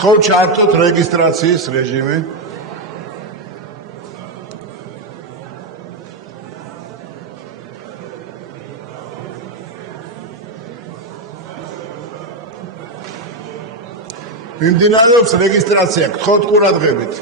გთხოვ ჩართოთ რეგისტრაციის რეჟიმი. მიმდინარეობს რეგისტრაცია, გთხოვთ ყურადღებით.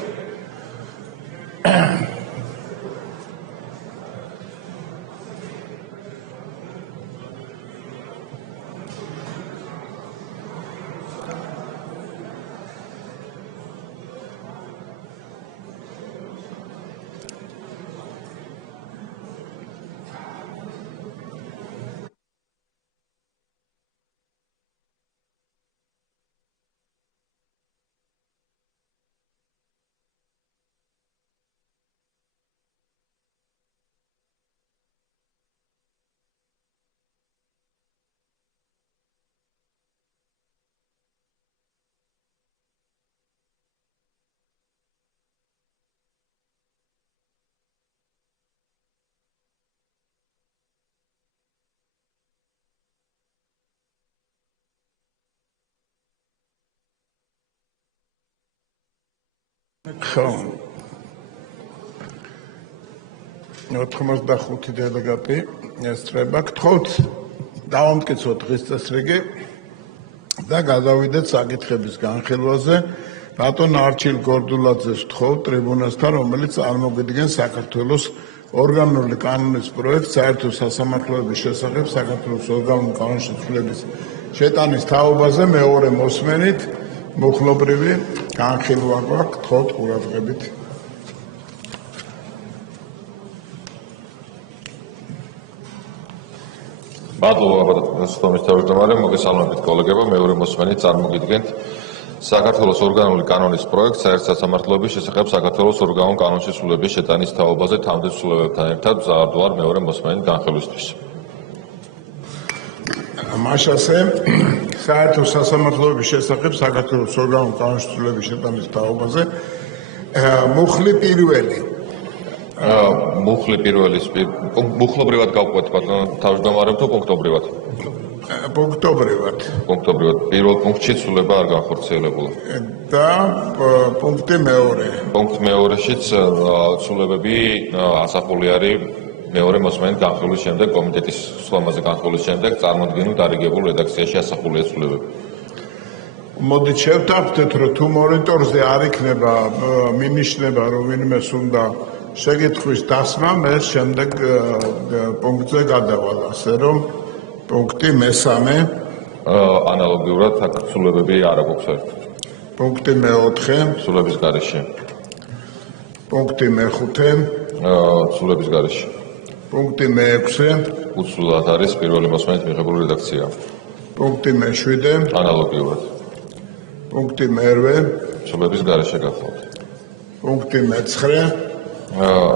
ხო. 85 დელეგატი ესწრება. გთხოვთ დავამტკიცოთ დღის წესრიგი და გადავიდეთ საკითხების განხილვაზე. ბატონ არჩილ გორდულაძეს ვთხოვთ ტრიბუნასთან, რომელიც წარმოგიდგენს საქართველოს ორგანული კანონის პროექტს საერთო სასამართლოების შესახებ საქართველოს ორგანული კანონის შესრულების შეტანის თაობაზე მეორე მოსმენით მოხლობრივი განხილვა გვაქვს. გთხოვთ ყურადღებით. ბატონო თავმჯდომარე, მოგესალმებით კოლეგებო, მეორე მოსმენით წარმოგიდგენთ საქართველოს ორგანული კანონის პროექტს საერთო სასამართლოების შესახებ საქართველოს ორგანულ კანონის შესრულების შეტანის თაობაზე თავმჯდომარეებთან ერთად ვზარდვარ მეორე მოსმენით განხილვისთვის. მაშასე საერთო სასამართლოების შესახებ საქართველოს ორგანულ კანონის შესრულების შეტანის თაობაზე მუხლი პირველი მუხლობრივად გავყვეთ ბატონო თავმჯდომარე თუ პუნქტობრივად? პუნქტობრივად. პირველ პუნქტში ცვლილება არ განხორციელებულა. და პუნქტი მეორე. პუნქტ მეორეშიც ცვლილებები ასახული არის მეორე მოსმენით განხილვის შემდეგ კომიტეტის სხდომაზე განხილვის შემდეგ წარმოდგენილ დარიგებულ რედაქციაში ასახულია ცვლილებები. მოდით შევთანხმდეთ, რომ თუ მონიტორზე არ იქნება მინიშნება, რომ ვინმეს უნდა შეკითხვის დასმა, მე შემდეგ პუნქტზე გადავალ, ასე რომ პუნქტი მესამე ანალოგიურად აქ ცვლილებები არ აქვს საერთოდ. პუნქტი მეოთხე ცვლილების გარეშე. პუნქტი მეხუთე ცვლილების გარეშე. პუნქტი მეექვსე უცვლელად არის პირველი მოსმენით მიღებული რედაქცია. პუნქტი მეშვიდე ანალოგიურად. პუნქტი მერვე ცვლილების გარეშე გახლავთ. პუნქტი მეცხრე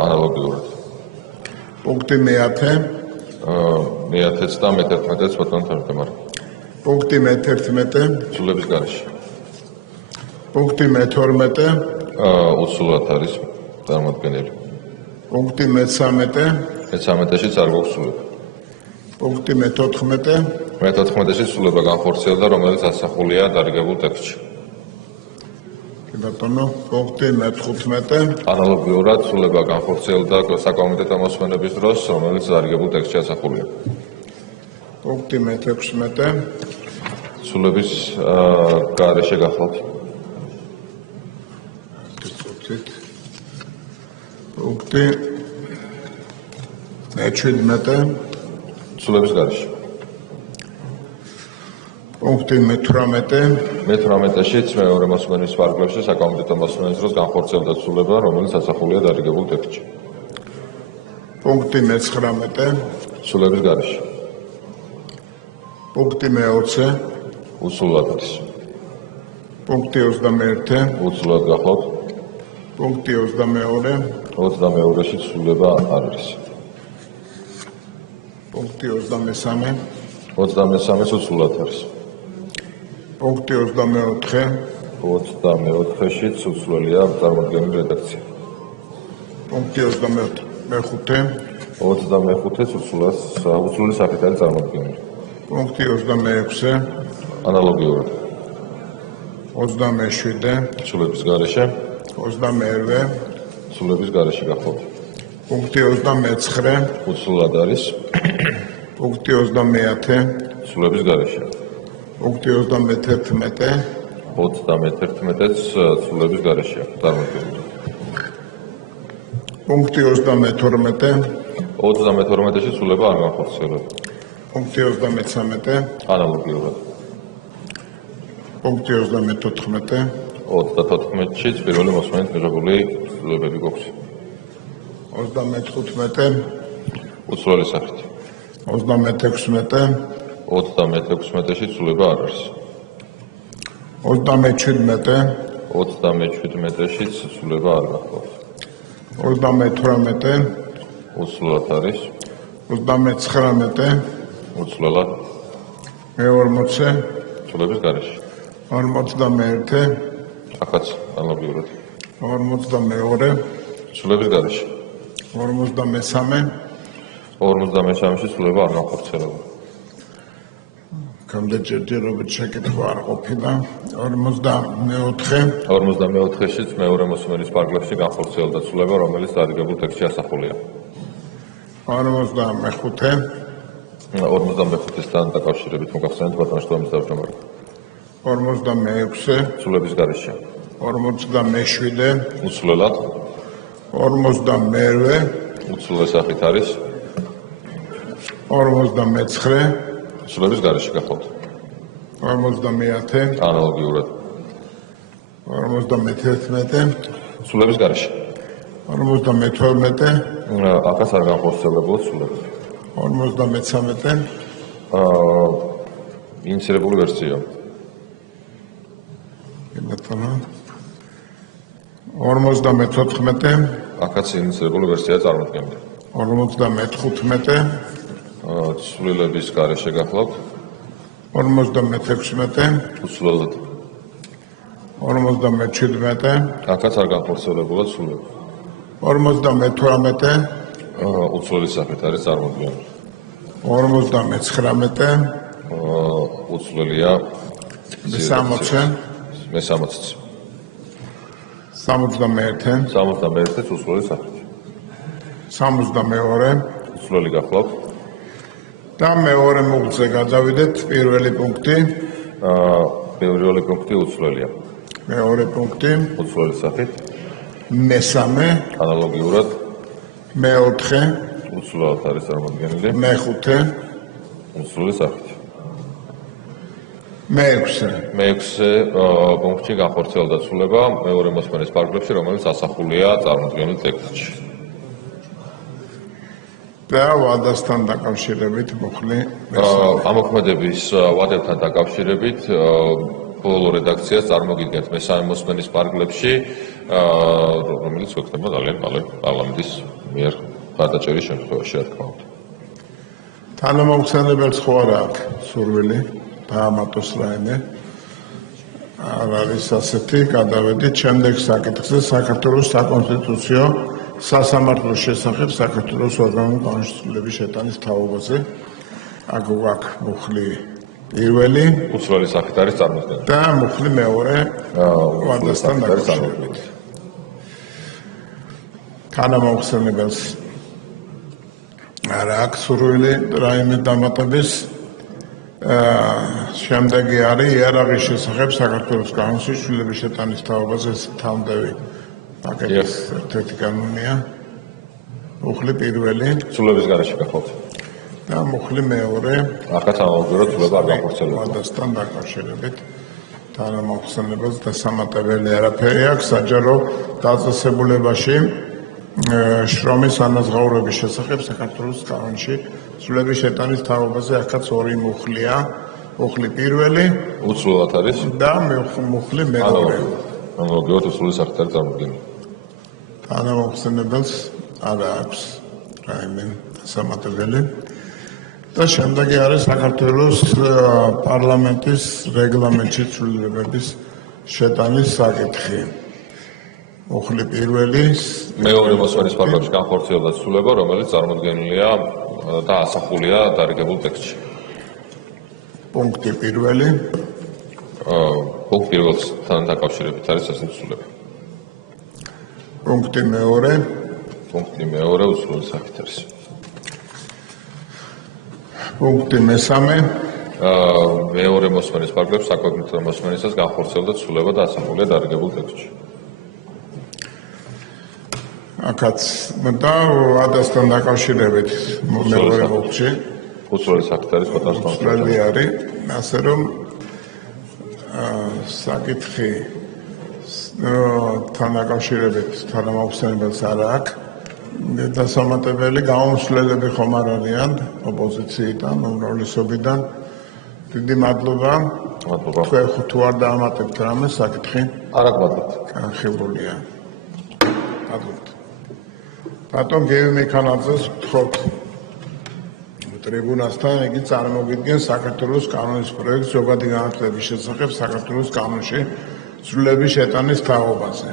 ანალოგიურად. პუნქტი მეათე მეათეც და მე-11-ც ბატონო თავმჯდომარე. პუნქტი მე-11 ცვლილების გარეშე. პუნქტი მე-12 უცვლელად არის წარმოდგენილი. პუნქტი მე-13 მე-13-შიც არ გვაქვს ცვლილება. პუნქტი მე-14 მე-14-ში ცვლილება განხორციელდა, რომელიც ასახულია დარიგებულ ტექსტში. ბატონო, პუნქტი მე-15 ანალოგიურად ცვლილება განხორციელდა საკომიტეტო მოსმენების დროს, რომელიც დარიგებულ ტექსტში ასახულია. პუნქტი მე-16 ცვლილების გარეშე გახლავთ. პუნქტი მე-17 ცვლილების გარეშე. პუნქტი მე-18 მე-18-შიც მეორე მოსმენის ფარგლებში საკომიტეტო მოსმენის დროს განხორციელდა ცვლილება, რომელიც ასახულია დარიგებულ ტექსტში. პუნქტი მე-19 ცვლილების გარეშე. პუნქტი მე-20 უცვლელად არის. პუნქტი 21 უცვლელად გახლავთ. პუნქტი 22 22-ში ცვლილება არ არის. პუნქტი 23 23-ს უცვლელად არის. პუნქტი 24 24-შიც უცვლელია წარმოდგენილი რედაქცია. პუნქტი 25 25-ს უცვლელი სახით არის წარმოდგენილი. პუნქტი 26 ანალოგიურად. 27 ცვლილების გარეშე 28 ცვლილების გარეშე გახვალთ პუნქტი 29 უცვლელად არის პუნქტი 30 ცვლილების გარეშე პუნქტი 31 31-ს ცვლილების გარეშეა წარმოიდგინეთ პუნქტი 32 32-ში ცვლილება არ განხორციელება პუნქტი 33 ანალოგიურად პუნქტი 34 34-შიც პირველი მოსმენით მიღებული ცვლილებები გვაქვს 35 უცვლელი სახით 36 36-ში ცვლილება არ არის 37 37-შიც ცვლილება არ გახვალთ 38 უცვლელად არის 39 უცვლელად მე-40 ცვლილების გარეშე 41 ახაც ანალოგიურად 42 ცვლილების გარეშე 43 53-ში ცვლილება არ განხორციელება კამდეჯერჯერობით შეკითხვა არ ყოფილა 44 44-შიც მეორე მოსმენის პარაგრაფში განხორციელდა ცვლილება, რომელიც დარიგებულ ტექსტში ასახულია. 45 45-ისთან დაკავშირებით მოგახსენეთ ბატონ შტომის დავჯამარი. 46 ცვლილების გარეშე 47 უცვლელად 42 უცვლელი სახით არის 49 ცვლილების გარეშე გახვალთ 50 ანალოგიურად 51 ცვლილების გარეშე 52 ახაც არ განხორციელებულა ცვლილება 53 ინიცირებული ვერსია ბატონო 54 ახაც ინიცირებული ვერსია წარმოქმნილი 55 ცვლილების გარეშე გახვალთ 56 უცვლელად 57 ახაც არ განხორციელებულა ცვლილება 58 უცვლელი სახით არის წარმოქმნილი 59 უცვლელია მე-60-ც 61 61-ც უცვლელი სახით 62 უცვლელი გახლავთ და მეორე მუხლზე გადავიდეთ პირველი პუნქტი პირველი პუნქტი უცვლელია მეორე პუნქტი უცვლელი სახით მესამე ანალოგიურად მეოთხე უცვლელად არის წარმოქმნილი მეხუთე უცვლელი სახით მეექვსე პუნქტში განხორციელდა ცვლილება მეორე მოსმენის პარაგრაფში, რომელიც ასახულია წარმოქმნილ ტექსტში. და ვადასთან დაკავშირებით მოხლი ამოქმედების ვადებთან დაკავშირებით ბოლო რედაქციას წარმოგიდგენთ მესამე მოსმენის პარაგრაფში, რომელიც გვექნება ძალიან მალე პარლამენტის მიერ გადაჭერის შემთხვევაში, რა თქმა უნდა. თანამოხსენებელს ხო არა აქვს სურვილი დაამატოს რაიმე არ არის ასეთი გადავედით შემდეგ საკითხზე საქართველოს საკონსტიტუციო სასამართლოს შესახებ საქართველოს ორგანული კანონშესრულების შეტანის თაობაზე აქ გვაქვს მუხლი პირველი უცვლელი სახით არის წარმოქმნილი და მუხლი მეორე ვადასთან დაკავშირებით თანამოხსენებელს არ აქვს სურვილი რაიმე დამატების შემდეგი არის იარაღის შესახებ საქართველოს კანონშესრულების შეტანის თაობაზე თავმდევი პაკეტის ერთ-ერთი კანონია მუხლი პირველი ცვლილების გარეშე გახვალთ და მუხლი მეორე ახაც ამავდროულად ცვლილება არ განხორციელდება ვადასთან დაკავშირებით თანამოხსენებელს დასამატებელი არაფერი აქვს საჯარო დაწესებულებაში შრომის ანაზღაურების შესახებ საქართველოს კანონში ცვლილების შეტანის თაობაზე ახაც ორი მუხლია მუხლი პირველი უცვლელად არის და მუხლი მეორე ანალოგიურად უცვლელი სახით არის წარმოქმნილი თანამოხსენებელს არ აქვს რაიმე დასამატებელი და შემდეგი არის საქართველოს პარლამენტის რეგლამენტში ცვლილებების შეტანის საკითხი მუხლი პირველი მეორე მოსმენის პარაგრაფში განხორციელდა ცვლილება, რომელიც წარმოქმნილია და ასახულია დარიგებულ ტექსტში. პუნქტი პირველი პუნქტ პირველთან დაკავშირებით არის ეს ცვლილება. პუნქტი მეორე. პუნქტი მეორე უცვლელი სახით არის. პუნქტი მესამე. მეორე მოსმენის პარაგრაფს საკოგნიტო მოსმენისას განხორციელდა ცვლილება და ასახულია დარიგებულ ტექსტში. აქაც და ადასთან დაკავშირებით მეორე პუნქტში უცვლელი სახით არის პატარსთან. უცვლელი არის, ასე რომ საკითხი თან დაკავშირებით თანამოხსენებელს არ აქვს. დასამატებელი გამოსვლელები ხომ არ არიან ოპოზიციიდან, უმრავლესობიდან. დიდი მადლობა. მადლობა. თუ არ დაამატებთ რამე საკითხი. არ აგვადოთ. განხილულია. მადლობთ. ბატონ გევი მექანაძეს ვთხოვთ ტრიბუნასთან იგი წარმოგიდგენს საქართველოს კანონის პროექტს ზოგადი განათლების შესახებ საქართველოს კანონში ცვლილების შეტანის თაობაზე.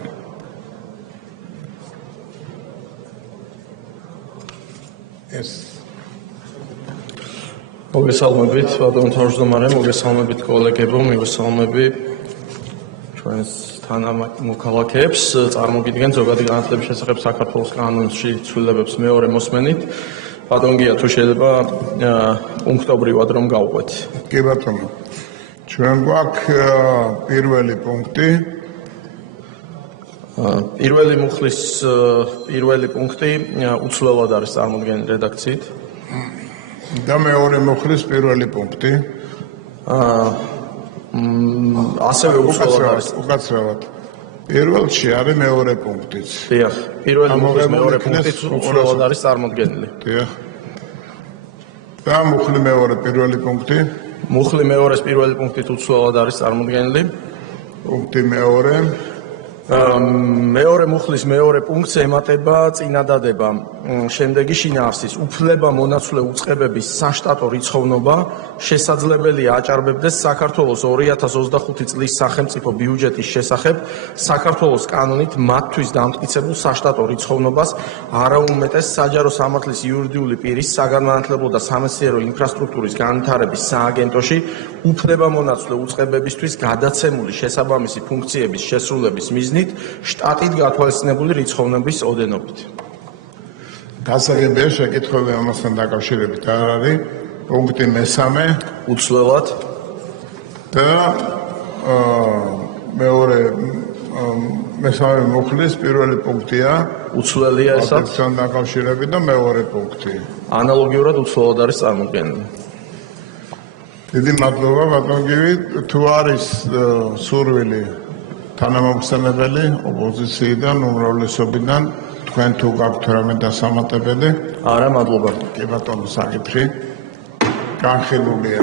ეს მოგესალმებით, ბატონო თავმჯდომარე, მოგესალმებით კოლეგებო, მოგესალმებით ჩვენს თანამოქალაქეებს. წარმოგიდგენთ ზოგადი განათლების შესახებ საქართველოს კანონში ცვლილებებს მეორე მოსმენით. ბატონ გია, თუ შეიძლება პუნქტობრივად რომ გავყვეთ. კი ბატონო. ჩვენ გვაქვს პირველი პუნქტი. პირველი მუხლის პირველი პუნქტი უცვლელად არის წარმოდგენილი რედაქციით. და მეორე მუხლის პირველი პუნქტი. ასევე უცვლელად არის. უკაცრავად. პირველში არის მეორე პუნქტიც. დიახ, პირველი მუხლის მეორე პუნქტიც უცვლელად არის წარმოდგენილი. დიახ. და მუხლი მეორე პირველი პუნქტი. მუხლი მეორეს პირველი პუნქტით უცვლელად არის წარმოდგენილი. პუნქტი მეორე. მეორე მუხლის მეორე პუნქტს ემატება წინადადება შემდეგი შინაარსის უფლება მონაცვლე უწყებების საშტატო რიცხოვნობა შესაძლებელია აჭარბებდეს საქართველოს 2025 წლის სახელმწიფო ბიუჯეტის შესახებ საქართველოს კანონით მათთვის დამტკიცებულ საშტატო რიცხოვნობას არაუმეტეს საჯარო სამართლის იურიდიული პირის საგანმანათლებლო და სამეცნიერო ინფრასტრუქტურის განვითარების სააგენტოში უფლება მონაცვლე უწყებებისთვის გადაცემული შესაბამისი ფუნქციების შესრულების მიზნით შტატით გათვალისწინებული რიცხოვნების ოდენობით. გასაგებია შეკითხვები ამასთან დაკავშირებით არ არის. პუნქტი მესამე უცვლელად და მეორე მესამე მუხლის პირველი პუნქტია. უცვლელია ესაც. ამასთან დაკავშირებით და მეორე პუნქტი. ანალოგიურად უცვლელად არის წარმოდგენილი. დიდი მადლობა ბატონ გივი. თუ არის სურვილი თანამოხსენებელი ოპოზიციიდან, უმრავლესობიდან, თქვენ თუ გაქვთ რამე დასამატებელი? არა, მადლობა. კი ბატონო, საკითხი განხილულია.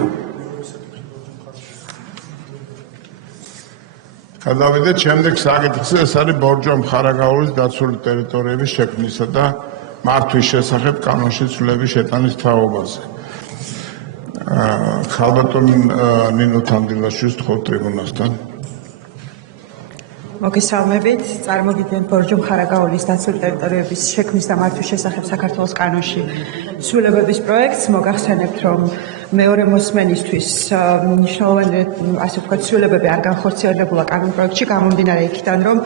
გადავიდეთ შემდეგ საკითხზე, ეს არის ბორჯომ-ხარაგაულის დაცული ტერიტორიების შექმნისა და მართვის შესახებ კანონში ცვლილების შეტანის თაობაზე. ხალბატონ ნინო თამდილაშვილს თხოვთ ტრიბუნასთან. მოგესალმებით, წარმოგიდგენთ ბორჯომ-ხარაგაულის დაცული ტერიტორიების შექმნის და მართვის შესახებ საქართველოს კანონში ცვლილებების პროექტს. მოგახსენებთ, რომ მეორე მოსმენისთვის მნიშვნელოვანი ასე ვთქვათ ცვლილებები არ განხორციელებულა კანონ პროექტში, გამომდინარე იქიდან, რომ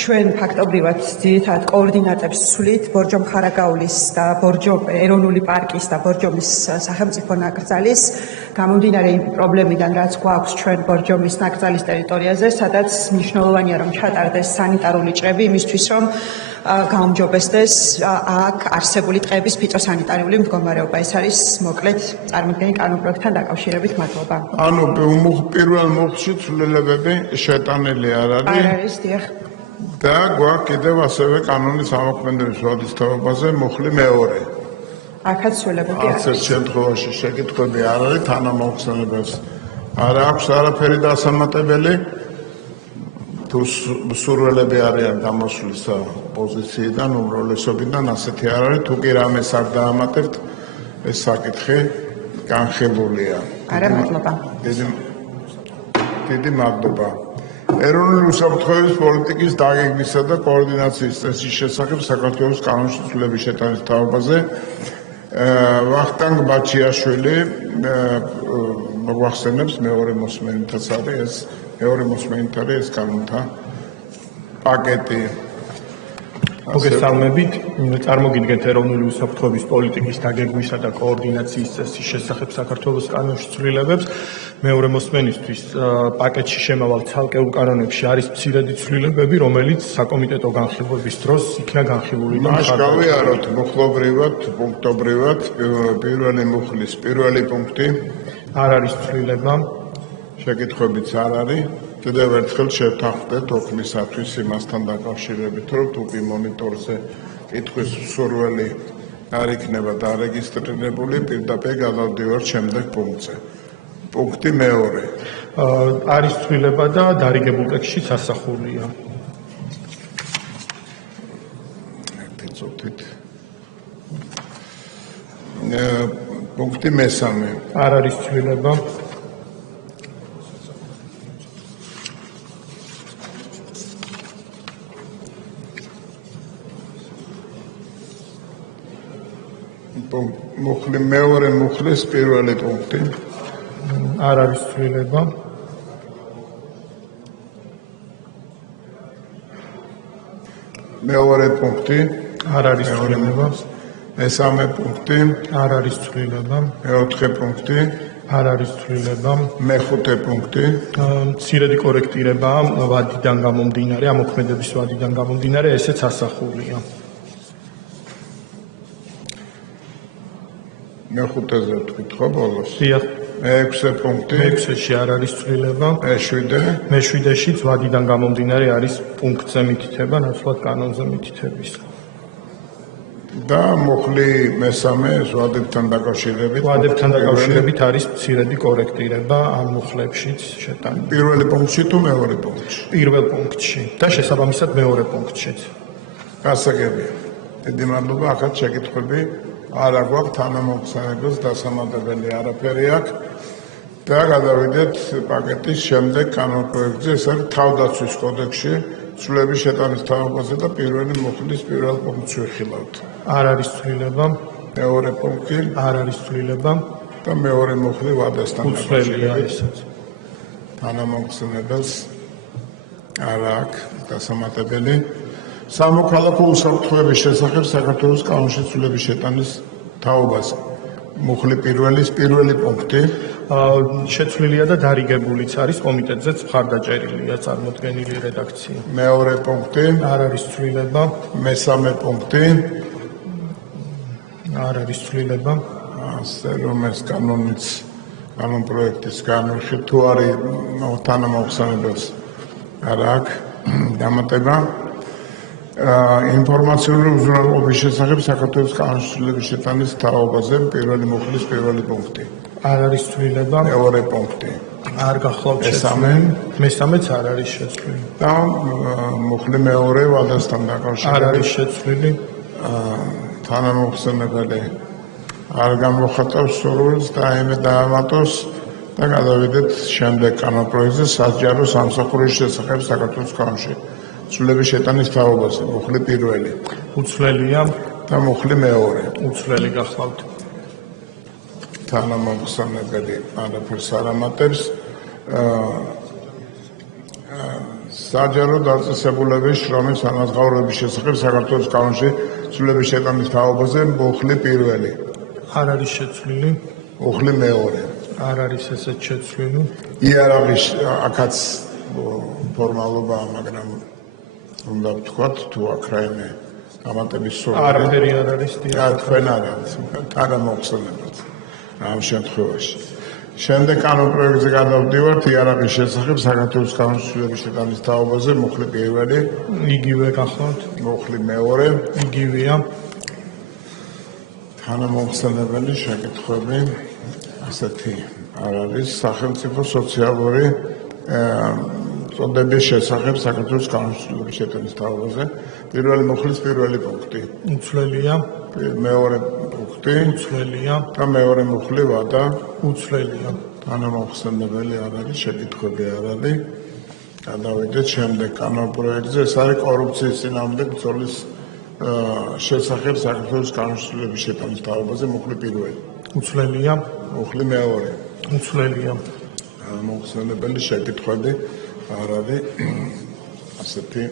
ჩვენ ფაქტობრივად ძირითადად კოორდინატებს ვცვლით ბორჯომ-ხარაგაულის და ბორჯომ ეროვნული პარკის და ბორჯომის სახელმწიფო ნაკრძალის, გამომდინარე იმ პრობლემიდან, რაც გვაქვს ჩვენ ბორჯომის ნაკრძალის ტერიტორიაზე, სადაც მნიშვნელოვანია, რომ ჩატარდეს სანიტარული ჭრები იმისთვის, რომ გაუმჯობესდეს აქ არსებული ტყეების ფიტოსანიტარიული მდგომარეობა. ეს არის მოკლედ წარმოდგენილი კანონ პროექტთან დაკავშირებით. მადლობა. ანუ პირველ მუხლში ცვლილებები შეტანილი არ არ არის არის, დიახ. და გვაქვს კიდევ ასევე კანონის ამოქმედების ვადის თაობაზე მუხლი მეორე. აქაც ცვლილებები არც ერთ შემთხვევაში შეკითხვები არ არის თანამოხსენებელს. არ აქვს არაფერი დასამატებელი. თუ სურვილები არიან დამოსვლის პოზიციიდან, უმრავლესობიდან, ასეთი არ არის. თუ კი რამეს არ დაამატებთ, ეს საკითხი განხილულია. არა, მადლობა. დიდი მადლობა. ეროვნული უსაფრთხოების პოლიტიკის დაგეგმისა და კოორდინაციის წესის შესახებ საქართველოს კანონში ცვლილების შეტანის თაობაზე ვახტანგ ბაჩიაშვილი მოგვახსენებს მეორე მოსმენითაც არის ეს მეორე მოსმენით არის ეს კანონთა პაკეტი. მოგესალმებით, წარმოგიდგენთ ეროვნული უსაფრთხოების პოლიტიკის დაგეგმვისა და კოორდინაციის წესის შესახებ საქართველოს კანონში ცვლილებებს. მეორე მოსმენისთვის პაკეტში შემავალ ცალკეულ კანონებში არის მცირედი ცვლილებები, რომელიც საკომიტეტო განხილვების დროს იქნა განხილული და გავიაროთ მუხლობრივად, პუნქტობრივად, პირველი მუხლის პირველი პუნქტი. არ არის ცვლილება. შეკითხვებიც არ არის. კიდევ ერთხელ შევთანხმდეთ ოქმისათვის იმასთან დაკავშირებით, რომ თუკი მონიტორზე კითხვის სურვილი არ იქნება დარეგისტრირებული, პირდაპირ გადავდივართ შემდეგ პუნქტზე. პუნქტი მეორე. არის ცვლილება და დარიგებულ ტექსტშიც ასახულია. პუნქტი მესამე. არ არის ცვლილება. მუხლი მეორე მუხლის პირველი პუნქტი. არ არის ცვლილება. მეორე პუნქტი. არ არის ცვლილება. მესამე პუნქტი. არ არის ცვლილება. მეოთხე პუნქტი. არ არის ცვლილება. მეხუთე პუნქტი. მცირედი კორექტირებაა ვადიდან გამომდინარე, ამოქმედების ვადიდან გამომდინარე, ესეც ასახულია. მეხუთეზე თქვით ხო ბოლოს? დიახ. მეექვსე პუნქტი. მეექვსეში არ არის ცვლილება. მეშვიდე. მეშვიდეშიც ვადიდან გამომდინარე არის პუნქტზე მითითება, ნაცვლად კანონზე მითითების. და მუხლი მესამე ვადებთან დაკავშირებით. ვადებთან დაკავშირებით არის მცირედი კორექტირება ამ მუხლებშიც შეტანილი. პირველი პუნქტში თუ მეორე პუნქტში? პირველ პუნქტში და შესაბამისად მეორე პუნქტშიც. გასაგებია. დიდი მადლობა, ახლა შეკითხვები არ აქვს თანამოხსენებელს დასამატებელი არაფერი აქვს და გადავიდეთ პაკეტის შემდეგ კანონპროექტზე, ეს არის თავდაცვის კოდექსში ცვლილების შეტანის თაობაზე და პირველი მუხლის პირველ პუნქტს ვიხილავთ. არ არის ცვლილება. მეორე პუნქტი. არ არის ცვლილება. და მეორე მუხლი ვადასთან უცვლელია ესაც. თანამოხსენებელს არ აქვს დასამატებელი. სამოქალაქო უსაფრთხოების შესახებ საქართველოს კანონში ცვლილების შეტანის თაობაზე. მუხლი პირველის პირველი პუნქტი. შეცვლილია და დარიგებულიც არის კომიტეტზეც მხარდაჭერილია წარმოდგენილი რედაქცია. მეორე პუნქტი. არ არის ცვლილება. მესამე პუნქტი. არ არის ცვლილება. ასე რომ ეს კანონპროექტის განვიხილეთ, თუ არის თანამოხსენებელს არ აქვს დამატება. ინფორმაციული უზრუნველყოფის შესახებ საქართველოს კანონში ცვლილების შეტანის თაობაზე პირველი მუხლის პირველი პუნქტი. არ არის ცვლილება. მეორე პუნქტი. არ გახლავთ მესამე. მესამეც არ არის შეცვლილი. და მუხლი მეორე ვადასთან დაკავშირებით. არ არის შეცვლილი. თანამოხსენებელი არ გამოხატავს სურვილს და დაამატოს და გადავიდეთ შემდეგ კანონპროექტზე სასჯარო სამსახურის შესახებ საქართველოს კანონში ცვლილების შეტანის თაობაზე. მუხლი პირველი. უცვლელია. და მუხლი მეორე. უცვლელი გახლავთ. თანამოხსენებელი არაფერს არ ამატებს. საჯარო დაწესებულების შრომის ანაზღაურების შესახებ საქართველოს კანონში ცვლილების შეტანის თაობაზე მუხლი პირველი. არ არის შეცვლილი. მუხლი მეორე. არ არის ესეც შეცვლილი. იარაღის აქაც ფორმალობაა, მაგრამ უნდა ვთქვათ, თუ აქ რაიმე დამატების სურვილი არაფერი არ არის. თქვენ არ არის, თანამოხსენებელს ამ შემთხვევაში. შემდეგ კანონპროექტზე გადავდივართ იარაღის შესახებ საქართველოს კანონში ცვლილების შეტანის თაობაზე მუხლი პირველი. იგივე გახლავთ. მუხლი მეორე. იგივეა. თანამოხსენებელი შეკითხვები ასეთი არ არის. სახელმწიფო სოციალური წოდების შესახებ საქართველოს კანონში ცვლილების შეტანის თაობაზე პირველი მუხლის პირველი პუნქტი. უცვლელია. მეორე პუნქტი. უცვლელია. და მეორე მუხლი ვადა. უცვლელია. თანამოხსენებელი არ არის, შეკითხვები არ არის. გადავიდეთ შემდეგ კანონპროექტზე, ეს არის კორუფციის წინააღმდეგ ბრძოლის შესახებ საქართველოს კანონში ცვლილების შეტანის თაობაზე მუხლი პირველი. უცვლელია. მუხლი მეორე. უცვლელია. მოხსენებელი შეკითხვები არ არის ასეთი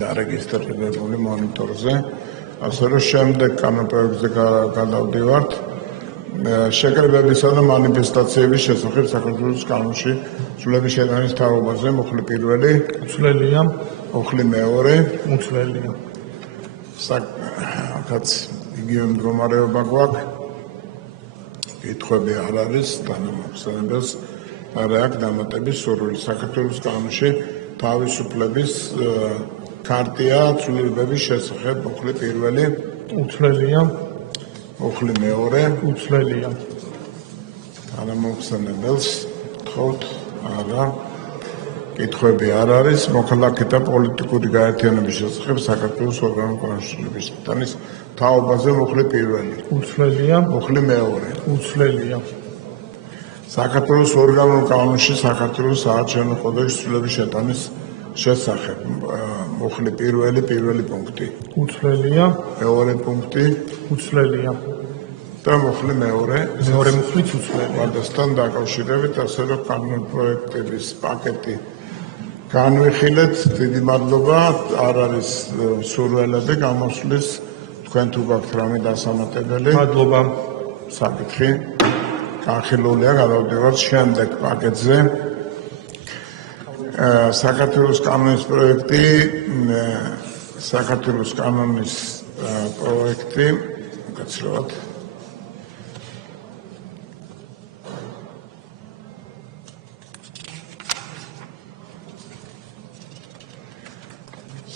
დარეგისტრირებული მონიტორზე. ასე რომ შემდეგ კანონპროექტზე გადავდივართ. შეკრებებისა და მანიფესტაციების შესახებ საქართველოს კანონში ცვლილების შეტანის თაობაზე მოხლი პირველი, უცვლელია. მოხლი მეორე, უცვლელია. აქაც იგივე მდგომარეობა გვაქვს. კითხვები არ არის, თანამოხსენებელს არ აქვს დამატების სურვილი. საქართველოს კანონში თავისუფლების ქარტია ცვლილებების შესახებ მოხლი პირველი, უცვლელია. მოხლი მეორე, უცვლელია. თანამოხსენებელს თხოვთ არა. კითხვები არ არის, მოქალაქეთა პოლიტიკური გაერთიანების შესახებ საქართველოს ორგანულ კონსტიტუციის შეტანის თაობაზე მოხლი პირველი, უცვლელია. მოხლი მეორე. უცვლელია. საქართველოს ორგანულ კანონში საქართველოს საარჩევნო კოდექსის ცვლილების შეტანის შესახებ მოხლი პირველი პუნქტი, უცვლელია. მეორე პუნქტი უცვლელია. და მოხლი მეორე. მეორე მუხლით უცვლელია. ვადასთან დაკავშირებით ასე რომ კანონპროექტების პაკეტი განვიხილეთ. დიდი მადლობა. არ არის სურვილები გამოსვლის. თქვენ თუ გაქვთ რამე დასამატებელი? მადლობა. საკითხი განხილულია. გადავდივართ შემდეგ პაკეტზე. საქართველოს კანონის პროექტი, საქართველოს კანონის პროექტი, გაცილებით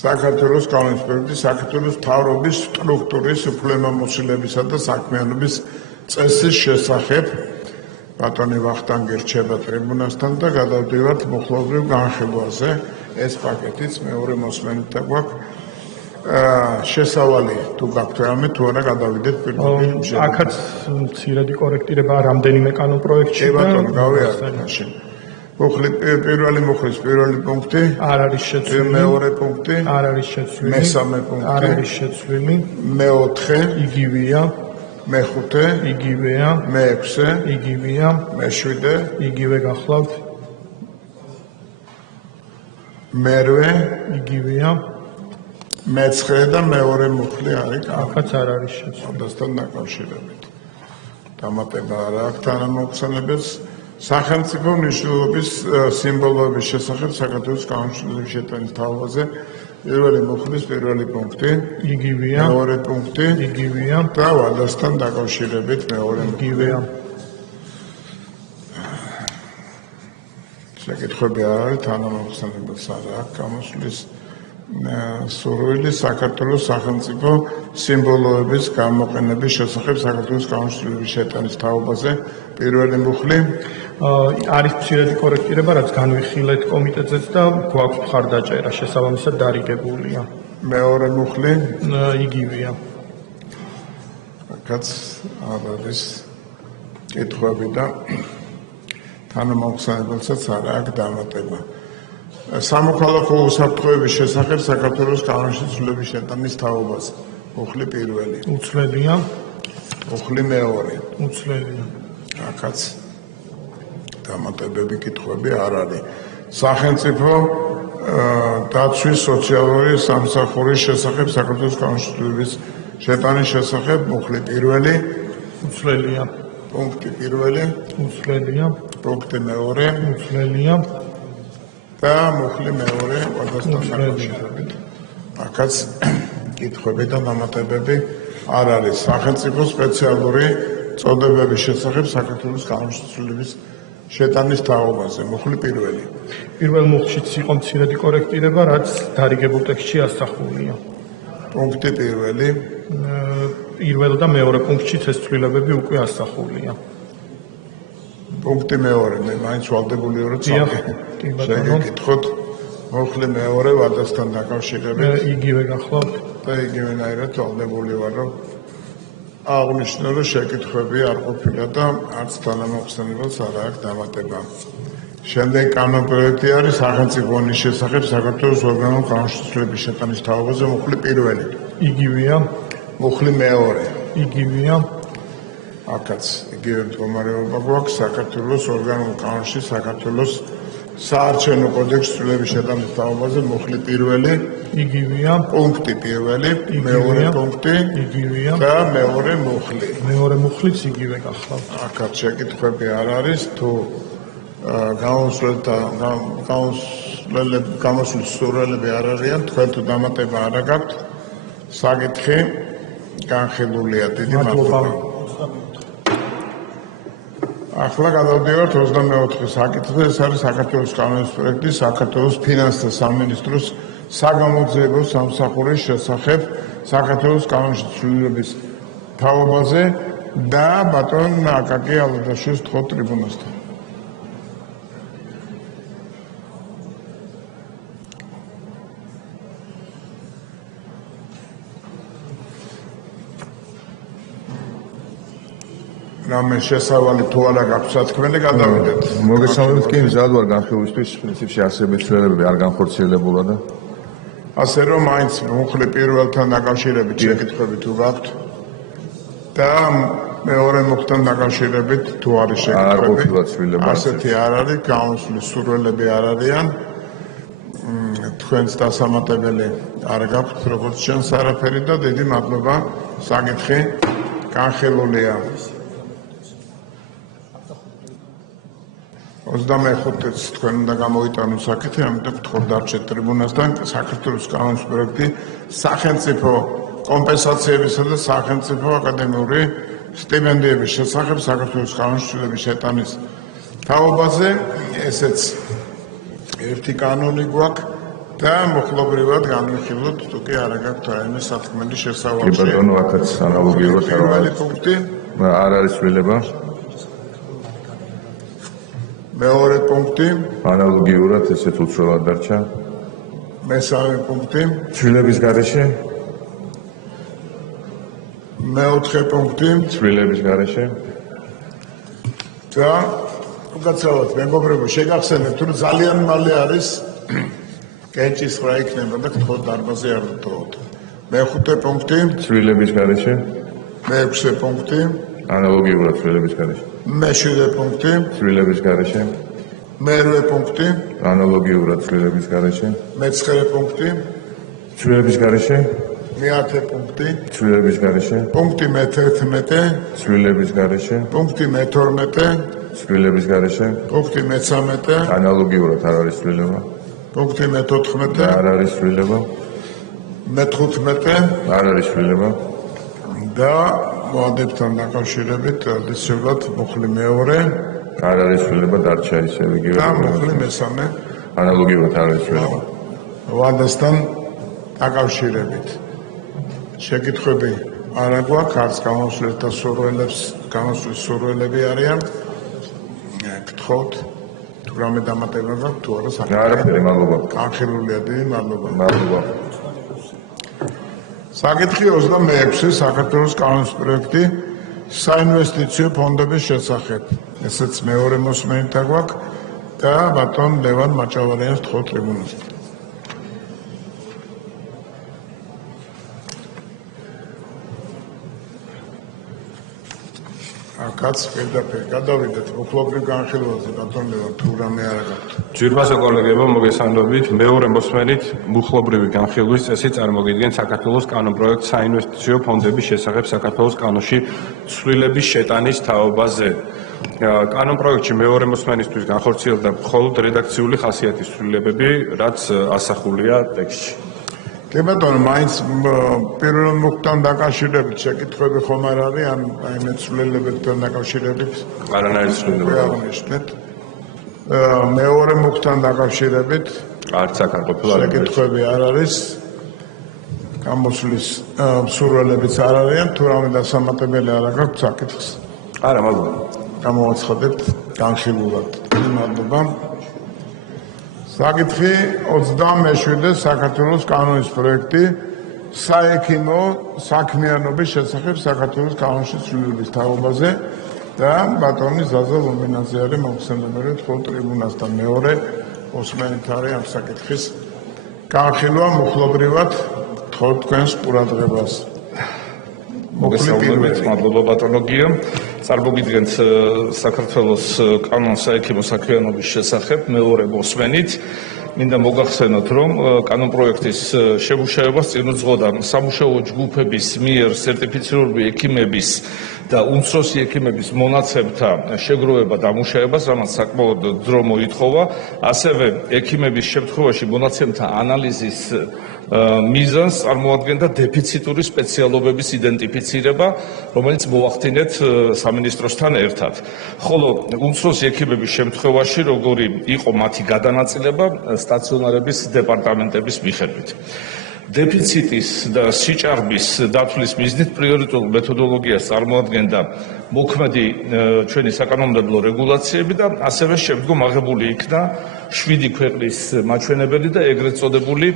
საქართველოს კანონის პროექტი საქართველოს მთავრობის სტრუქტურის უფლებამოსილებისა და საქმიანობის წესის შესახებ. ბატონი ვახტანგი რჩება ტრიბუნასთან და გადავდივართ მოხლობრივ განხილვაზე. ეს პაკეტიც მეორე მოსმენითა გვაქვს. შესავალი თუ გაქვთ რამე თუ არა გადავიდეთ პირველი. აქაც მცირედი კორექტირება რამდენიმე კანონპროექტში და ბატონო გავიარეთ მაშინ. მოხლი პირველი მოხლის პირველი პუნქტი არ არის შეცვლილი. მეორე პუნქტი არ არის შეცვლილი. მესამე არ პუნქტი არის შეცვლილი. მეოთხე იგივეა. მეხუთე იგივეა. მეექვსე იგივეა. მეშვიდე იგივე გახლავთ. მერვე იგივეა. მეცხრე და მეორე მოხლი არის აქაც არ არის შეცვლილი. კანონთან დაკავშირებით. დამატება არ აქვს თანამოხსენებელს. სახელმწიფო მნიშვნელობის სიმბოლოების შესახებ საქართველოს კანონში შეტანის თაობაზე პირველი მოხლის პირველი პუნქტი, იგივეა. მეორე პუნქტი იგივეა. და ვადასთან დაკავშირებით მეორე იგივეა. შეკითხვები არ არის, თანამოხსენებელს არ აქვს გამოსვლის სურვილი. საქართველოს სახელმწიფო სიმბოლოების გამოყენების შესახებ საქართველოს კანონში შეტანის თაობაზე პირველი მოხლი არის მცირედი კორექტირება, რაც განვიხილეთ კომიტეტზეც და გვაქვს მხარდაჭერა, შესაბამისად დარიგებულია. მეორე მოხლი იგივეა. კაც არ არის კითხვები და თანამოხსენებელსაც არ აქვს დამატება. სამოქალაქო უსაფრთხოების შესახებ საქართველოს კანონში ცვლილების შეტანის თაობაზე მოხლი პირველი, უცვლელია. მოხლი მეორე. უცვლელია. აქაც დამატებები კითხვები არ არის. სახელმწიფო დაცვის სოციალური სამსახურის შესახებ საქართველოს კანონში ცვლილების შეტანის შესახებ მოხლი პირველი, უცვლელია. პუნქტი პირველი, უცვლელია. პუნქტი მეორე უცვლელია. და მოხლი მეორე ვადასთან დაკავშირებით. აქაც კითხვები და დამატებები არ არის. სახელმწიფო სპეციალური წოდებების შესახებ საქართველოს კანონში ცვლილების შეტანის თაობაზე მოხლი პირველი. პირველ მოხლშიც იყო მცირედი კორექტირება, რაც დარიგებულ ტექსტში ასახულია. პუნქტი პირველი, პირველ და მეორე პუნქტშიც ეს ცვლილებები უკვე ასახულია. პუნქტი მეორე, მე მაინც ვალდებული ვარ დიახ, კი ბატონო. შეგეკითხოთ მოხლი მეორე ვადასთან დაკავშირებით იგივე გახლავთ. და იგივენაირად ვალდებული ვარ, რომ აღნიშნო, რომ შეკითხვები არ ყოფილა და არც თანამოხსენებელს არ აქვს დამატება. შემდეგ კანონპროექტი არის სახელმწიფო ონის შესახებ საქართველოს ორგანულ კანონში ცვლილების შეტანის თაობაზე მოხლი პირველი, იგივეა. მოხლი მეორე, იგივეა. აქაც იგივე მდგომარეობა გვაქვს საქართველოს ორგანულ კანონში საქართველოს საარჩევნო კოდექსის ცვლილების შეტანის თაობაზე მოხლი პირველი იგივეა, პუნქტი პირველი, მეორე პუნქტი იგივეა, და მეორე მოხლი. მეორე მუხლიც იგივე გახლავთ. აქაც შეკითხვები არ არის თუ გამოსვლის სურვილები არ არიან, თქვენ თუ დამატება არ გაქვთ, საკითხი განხილულია. დიდი მადლობა. ახლა გადავდივართ 24 საკითხზე, ეს არის საქართველოს კანონის პროექტი საქართველოს ფინანსთა სამინისტროს საგამოძიებო სამსახურის შესახებ საქართველოს კანონში ცვლილების თაობაზე და ბატონ აკაკი ალადაშვილს თხოვთ ტრიბუნასთან. რამე შესავალი თუ არა გაქვს სათქმელი გადავიდეთ. მოგესალმებით კი მზად ვარ განხილვისთვის პრინციპში არსებითი ცვლილებები არ განხორციელებულა და ასე რომ მაინც მოხლე პირველთან დაკავშირებით შეკითხვები თუ გაქვთ და მეორე მოხთან დაკავშირებით თუ არის არ ყოფილა შეკითხვები ცვლილება ასეთი არ არის გამოსვლის სურვილები არ არიან თქვენს დასამატებელი არ გაქვთ როგორც ჩანს არაფერი და დიდი მადლობა საკითხი განხილულია 25-ს თქვენ უნდა გამოიტანოთ საკითხი, ამიტომ გთხოვთ დარჩეთ ტრიბუნასთან საქართველოს კანონის პროექტი სახელმწიფო კომპენსაციებისა და სახელმწიფო აკადემიური სტიპენდიების შესახებ საქართველოს კანონის ცვლილების შეტანის თაობაზე, ესეც ერთი კანონი გვაქვს და მოხლობრივად განვიხილოთ, თუ კი არა გაქვთ რაიმე სათქმელი შესავალში. კი ბატონო, აქაც ანალოგიურად პირველი პუნქტი, არ არის ცვლილება. მეორე პუნქტი, ანალოგიურად ესეც უცვლელად დარჩა. მესამე პუნქტი, ცვლილების გარეშე, მეოთხე პუნქტი ცვლილების გარეშე, და უკაცრავად მეგობრებო შეგახსენებთ რომ ძალიან მალე არის კენჭის რა იქნება და გთხოვთ დარბაზი არ დატოვოთ. მეხუთე პუნქტი, ცვლილების გარეშე, მეექვსე პუნქტი, ანალოგიურად ცვლილების გარეშე, მეშვიდე პუნქტი, ცვლილების გარეშე, მერვე პუნქტი, ანალოგიურად ცვლილების გარეშე, მეცხრე პუნქტი, ცვლილების გარეშე, მეათე პუნქტი, ცვლილების გარეშე, პუნქტი მე-11, ცვლილების გარეშე, პუნქტი მე-12, ცვლილების გარეშე, პუნქტი მე-13, ანალოგიურად არ არის ცვლილება. პუნქტი მე-14, არ არის ცვლილება, მე-15 არ არის ცვლილება, და მოადებთან დაკავშირებით ტრადიციულად მოხლი მეორე არ არის ცვლილება დარჩა ისევ იგივე. და მოხლი მესამე ანალოგიურად არ არის ცვლილება. ვადასთან დაკავშირებით. შეკითხვები არ აგვაქვს, არც გამოსვლის სურვილები არიან. გთხოვთ, თუ რამე დამატება გაქვთ, თუ არა საკითხი. არაფერი, მადლობა. განხილულია, დიდი მადლობა. მადლობა. საკითხი 26 საქართველოს კანონის პროექტი საინვესტიციო ფონდების შესახებ. ესეც მეორე მოსმენითა გვაქვს და ბატონ ლევან მაჭავარიანს თხოვთ ტრიბუნასთან. აქაც პირდაპირ გადავიდეთ მოხლობრივ განხილვაზე ბატონ ლევან თუ რამე არა გაქვთ. ჯირბასო კოლეგებო, მოგესალმებით. მეორე მოსმენით მუხლობრივი განხილვის წესი წარმოგიდგენთ საქართველოს კანონპროექტ საინვესტიციო ფონდების შესახებ საქართველოს კანონში ცვლილების შეტანის თაობაზე. კანონპროექტში მეორე მოსმენისთვის განხორციელდა მხოლოდ რედაქციული ხასიათის ცვლილებები, რაც ასახულია ტექსტში. კი ბატონო, მაინც პირველ მოხდან დაკავშირებით შეკითხვები ხომ არ არის ან რაიმე ცვლილებებთან დაკავშირებით? არანაირი ცვლილება. აღნიშნეთ. მეორე მოხდან დაკავშირებით არც აქ არ ყოფილა შეკითხვები არ არის. გამოსვლის სურვილებიც არ არიან, თუ რამე დასამატებელი არ აქვს საკითხს. არა, მადლობა. გამოვაცხადებთ განხილულად. მადლობა. საკითხი 27 საქართველოს კანონის პროექტი საექიმო საქმიანობის შესახებ საქართველოს კანონში ცვლილების თაობაზე და ბატონი ზაზა ლუმინაძე არის მოხსენებელი თხოვთ ტრიბუნასთან. მეორე მოსმენით არის ამ საკითხის განხილვა მოხლობრივად თხოვთ თქვენს ყურადღებას. მოგესალმებით, მადლობა ბატონო გიო. წარმოგიდგენთ საქართველოს კანონს საექიმო საქმიანობის შესახებ მეორე მოსმენით. მინდა მოგახსენოთ, რომ კანონპროექტის შემუშავებას წინ უძღოდა სამუშაო ჯგუფების მიერ სერტიფიცირებული ექიმების და უმცროსი ექიმების მონაცემთა შეგროვება და დამუშავებას, რამაც საკმაოდ დრო მოითხოვა. ასევე ექიმების შემთხვევაში მონაცემთა ანალიზის მიზანს წარმოადგენდა დეფიციტური სპეციალობების იდენტიფიცირება, რომელიც მოახდინეთ სამინისტროსთან ერთად. ხოლო უმცროსი ექიმების შემთხვევაში, როგორი იყო მათი გადანაწილება სტაციონარების დეპარტამენტების მიხედვით. დეფიციტის და სიჭარბის დათვლის მიზნით პრიორიტეტულ მეთოდოლოგიას წარმოადგენდა მოქმედი ჩვენი საკანონმდებლო რეგულაციები და ასევე შემდგომ აღებული იქნა 7 ქვეყნის მაჩვენებელი და ეგრეთ წოდებული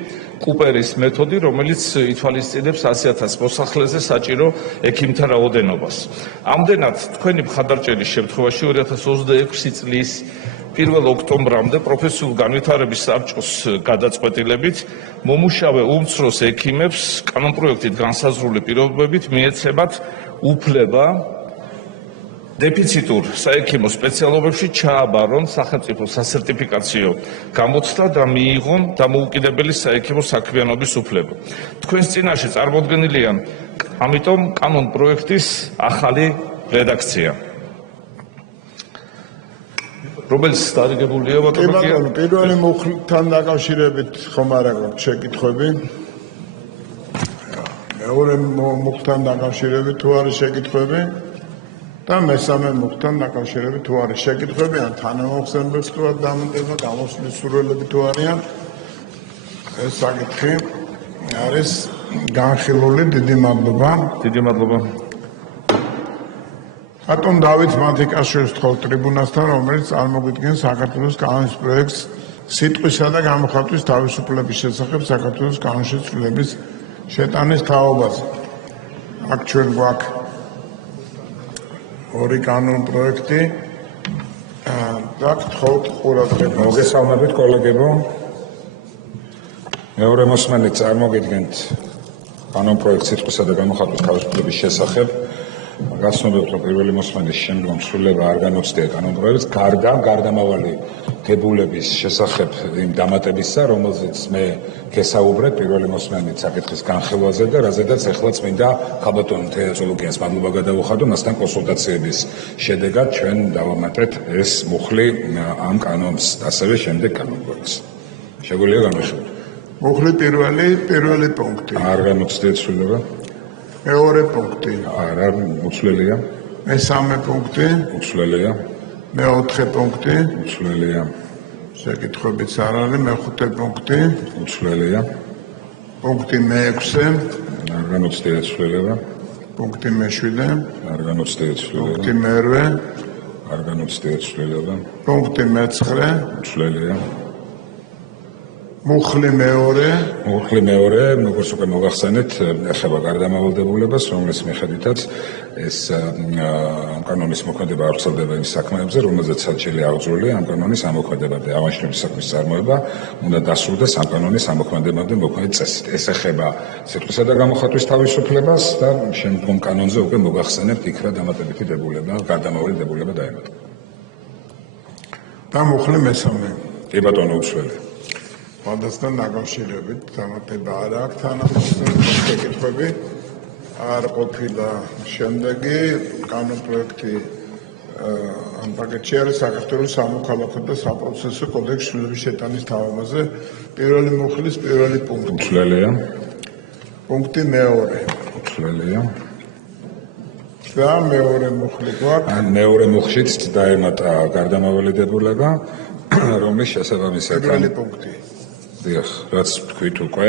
კუპერის მეთოდი, რომელიც ითვალისწინებს 100,000 მოსახლეზე საჭირო ექიმთა რაოდენობას. ამდენად, თქვენი მხარდაჭერის შემთხვევაში 2026 წლის 1 ოქტომბრამდე პროფესიულ განვითარების საბჭოს გადაწყვეტილებით მომუშავე უმცროს ექიმებს კანონპროექტით განსაზღვრული პირობებით მიეცემათ უფლება დეფიციტურ საექიმო სპეციალობებში ჩააბარონ სახელმწიფო სასერტიფიკაციო გამოცდა და მიიღონ დამოუკიდებელი საექიმო საქმიანობის უფლება. თქვენს წინაშე წარმოდგენილია ამიტომ კანონპროექტის ახალი რედაქცია. რომელიც დარიგებულია ბატონო. პირველი მუხლთან დაკავშირებით ხომ არა გაქვთ შეკითხვები? მეორე მუხლთან დაკავშირებით თუ არის შეკითხვები? და მესამე მუხლთან დაკავშირებით თუ არის შეკითხვები, ან თანამოხსენებებს თუ არ დამატება, გამოსვლის სურვილები თუ არიან, ეს საკითხი არის განხილული. დიდი მადლობა. დიდი მადლობა. ბატონ დავით მათიკაშვილს ვთხოვ ტრიბუნასთან, რომელიც წარმოგიდგენს საქართველოს კანონის პროექტს სიტყვისა და გამოხატვის თავისუფლების შესახებ საქართველოს კანონშეცვლილების შეტანის თაობაზე. აქ ჩვენ გვაქვს ორი კანონპროექტი და გთხოვთ ყურადღებას. მოგესალმებით კოლეგებო. მეორე მოსმენით წარმოგიდგენთ კანონპროექტს სიტყვისა და გამოხატვის თავისუფლების შესახებ. გასცნობთ, რომ პირველი მოსმენის შემდგომ სრულება არ განუცდია კანონპროექტს, გარდამავალი დებულების შესახებ იმ დამატებისა, რომელზეც მე გესაუბრებ პირველი მოსმენით საკითხის განხილვაზე და რაზედაც ეხლაც მინდა ქალბატონ თეაძოლოგიანს მადლობა გადავუხადო, მასთან კონსულტაციების შედეგად ჩვენ დავამატეთ ეს მუხლი ამ კანონს, ასევე შემდეგ კანონპროექტს. შეგვიძლია განვიხილოთ. მუხლი პირველი პუნქტი. არ განუცდიეთ სრულება. მეორე პუნქტი. არა, უცვლელია. მესამე პუნქტი. უცვლელია. მეოთხე პუნქტი. უცვლელია. შეკითხვებიც არ არის. მეხუთე პუნქტი. უცვლელია. პუნქტი მე-6. არ განუცდიეთ სრულება. პუნქტი მე-7. არ განუცდიეთ სრულება. პუნქტი მე-8. არ განუცდიეთ სრულება. პუნქტი მე-9. უცვლელია. მუხლი მეორე. მუხლი მეორე, როგორც უკვე მოგახსენეთ, ეხება გარდამავალდებულებას, რომლის მიხედვითაც ეს ამ კანონის მოქმედება არ ვრცელდება იმ საქმეებზე, რომელზეც საჭიროა აღძრული ამ კანონის ამოქმედებამდე ავანშნების საქმის წარმოება უნდა დასრულდეს ამ კანონის ამოქმედებამდე მოქმედი წესით. ეს ეხება სიტყვისა და გამოხატვის თავისუფლებას და შემდგომ კანონზე უკვე მოგახსენებთ, იქ რა დამატებითი დებულება, გარდამავალი დებულება დაემატა. და მუხლი მესამე. კი ბატონო, უცვლელი. სხვადასხვა დაკავშირებით დამატება არ აქვს თანამოხსენებელს შეკითხვები არ ყოფილა. შემდეგი კანონპროექტი ამ პაკეტში არის საქართველოს სამოქალაქო და საპროცესო კოდექსის ცვლილების შეტანის თაობაზე. პირველი მუხლის პირველი პუნქტი. უცვლელია. პუნქტი მეორე. უცვლელია. და მეორე მუხლი გვაქვს. მეორე მუხლშიც დაემატა გარდამავალი დებულება, რომლის შესაბამისად პირველი პუნქტი. დიახ, რაც თქვით უკვე,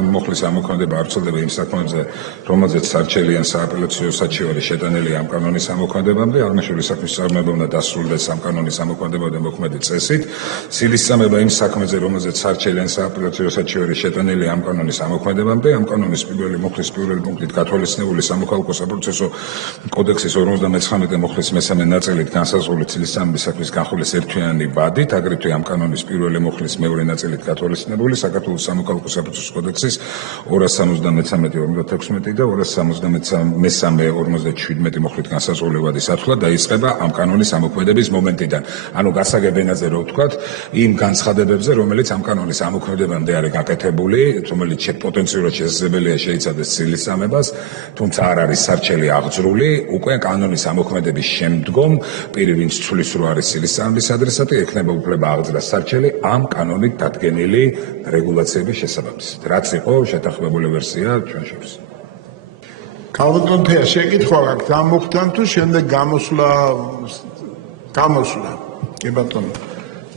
ამ მუხლის ამოქმედება არ ვრცელდება იმ საქმეებზე, რომელზეც სარჩელი ან სააპელაციო საჩივარი შეტანილია ამ კანონის ამოქმედებამდე, აღნიშნული საქმის წარმოება უნდა დასრულდეს ამ კანონის ამოქმედებამდე მოქმედი წესით. სილისწამება იმ საქმეზე, რომელზეც სარჩელი ან სააპელაციო საჩივარი შეტანილია ამ კანონის ამოქმედებამდე, ამ კანონის პირველი მუხლის პირველი პუნქტით გათვალისწინებული სამოქალაქო საპროცესო კოდექსის 59 მუხლის მესამე ნაწილით განსაზღვრული სილისწამების საქმის განხილვის ერთთვიანი ბადით, აგრეთვე ამ კანონის პირველი მუხლის მეორე ნაწილით გათვალისწინებული გახსნებული საქართველოს სამოქალაქო საფუძვლის კოდექსის 273-56 და 273-57 მოხდით განსაზღვრავებადი საფუძვლა დაიწყება ამ კანონის ამოქმედების მომენტიდან. ანუ გასაგებენაზე რო ვთქვათ, იმ განცხადებებზე, რომელიც ამ კანონის ამოქმედებამდე არის გაკეთებული, რომელიც პოტენციურად შესაძლებელია შეიცავდეს ცილის სამებას, თუმცა არ არის სარჩელი აღძრული, უკვე კანონის ამოქმედების შემდგომ პირი, ვინც ცვლის რო არის ცილის სამების ადრესატი, ექნება უფლება აღძრას სარჩელი ამ კანონით დადგენილი რეგულაციების შესაბამისად. რაც იყო შეთანხმებული ვერსია ჩვენ შორის. ქალბატონთია შეკითხვა გაქვთ ამ მოხდან თუ შემდეგ გამოსვლა კი ბატონო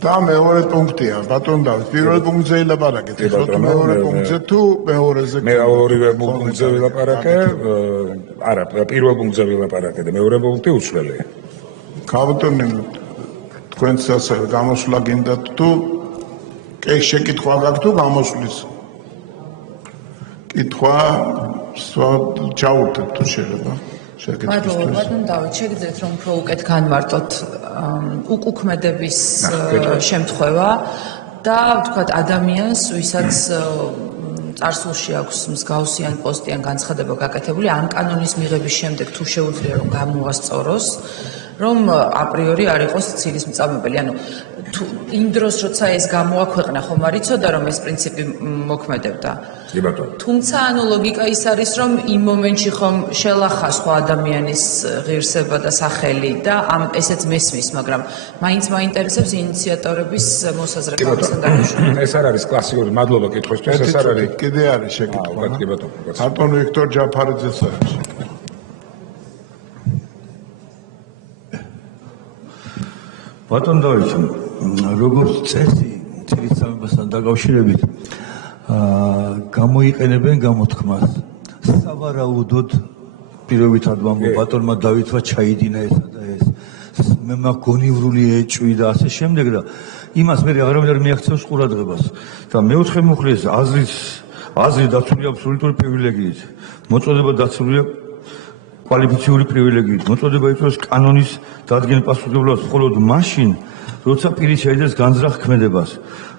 და მეორე პუნქტია ბატონ დავით პირველ პუნქტზე ილაპარაკეთ ხო თუ მეორე პუნქტზე თუ მეორეზე მე ორივე პუნქტზე ვილაპარაკე არა პირველ პუნქტზე ვილაპარაკე და მეორე პუნქტი უცვლელია ქალბატონი თქვენც ასე გამოსვლა გინდათ თუ შეკითხვა გაქვთ თუ გამოსვლის კითხვა ჩაურთეთ თუ შეიძლება მადლობა ბატონ დავით შეგიძლიათ რომ უფრო უკეთ განმარტოთ უკუქმედების შემთხვევა და ვთქვათ ადამიანს ვისაც წარსულში აქვს მსგავსი ან პოსტიან განცხადება გაკეთებული ამ კანონის მიღების შემდეგ თუ შეუძლია რომ გამოასწოროს რომ აპრიორი არ იყოს ცილის მწარმოებელი. ანუ იმ დროს როცა ეს გამოაქვეყნა ხომ არ იცოდა რომ ეს პრინციპი მოქმედებდა. კი ბატონო. თუმცა ანუ ლოგიკა ის არის რომ იმ მომენტში ხომ შელახა სხვა ადამიანის ღირსება და სახელი და ამ ესეც მესმის, მაგრამ მაინც მაინტერესებს ინიციატორების მოსაზრებებისგან დაკავშირებით. ეს არ არის კლასიკური მადლობა კითხვისთვის, ეს არ არის. კიდე არის შეკითხვა. კი ბატონო. ბატონ ვიქტორ ჯაფარიძეს არის. ბატონ დავით, როგორც წესი ცილის სამებასთან დაკავშირებით გამოიყენებენ გამოთქმას. სავარაუდოდ პირობითად ვამბობ ბატონმა დავითმა ჩაიდინა ესა და ეს. მე მაქვს გონივრული ეჭვი და ასე შემდეგ და იმას მე აღარავინ არ მიაქცევს ყურადღებას. და მეოთხე მუხლის აზრი დაცული აბსოლუტური პრივილეგიით. მოწოდება დაცულია კვალიფიციური პრივილეგიით. მოწოდება იწვევს კანონის დადგენილ პასუხისმგებლობას მხოლოდ მაშინ, როცა პირი შეეძლებს განზრახ ქმედებას,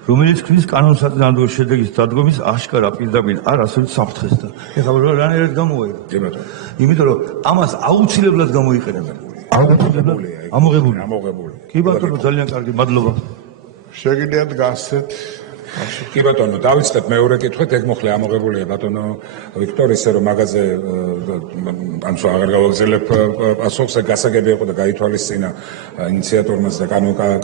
რომელიც ქმნის კანონსაწინააღმდეგო შედეგის დადგომის აშკარა პირდაპირ არ ასობით საფრთხესთან. ეხლა რანაირად გამოიყენა? კი ბატონო. იმიტომ რომ ამას აუცილებლად გამოიყენებენ. ამოღებული. კი ბატონო, ძალიან კარგი, მადლობა. შეგიძლიათ გასცეთ კი ბატონო, დავიწყეთ მეორე კითხვით, ეგ მოხლე ამოღებულია ბატონო ვიქტორ, ისე რომ მაგაზე ანუ აღარ გავაგზავნებ პასუხს, გასაგები იყო და გაითვალისწინა ინიციატორმა და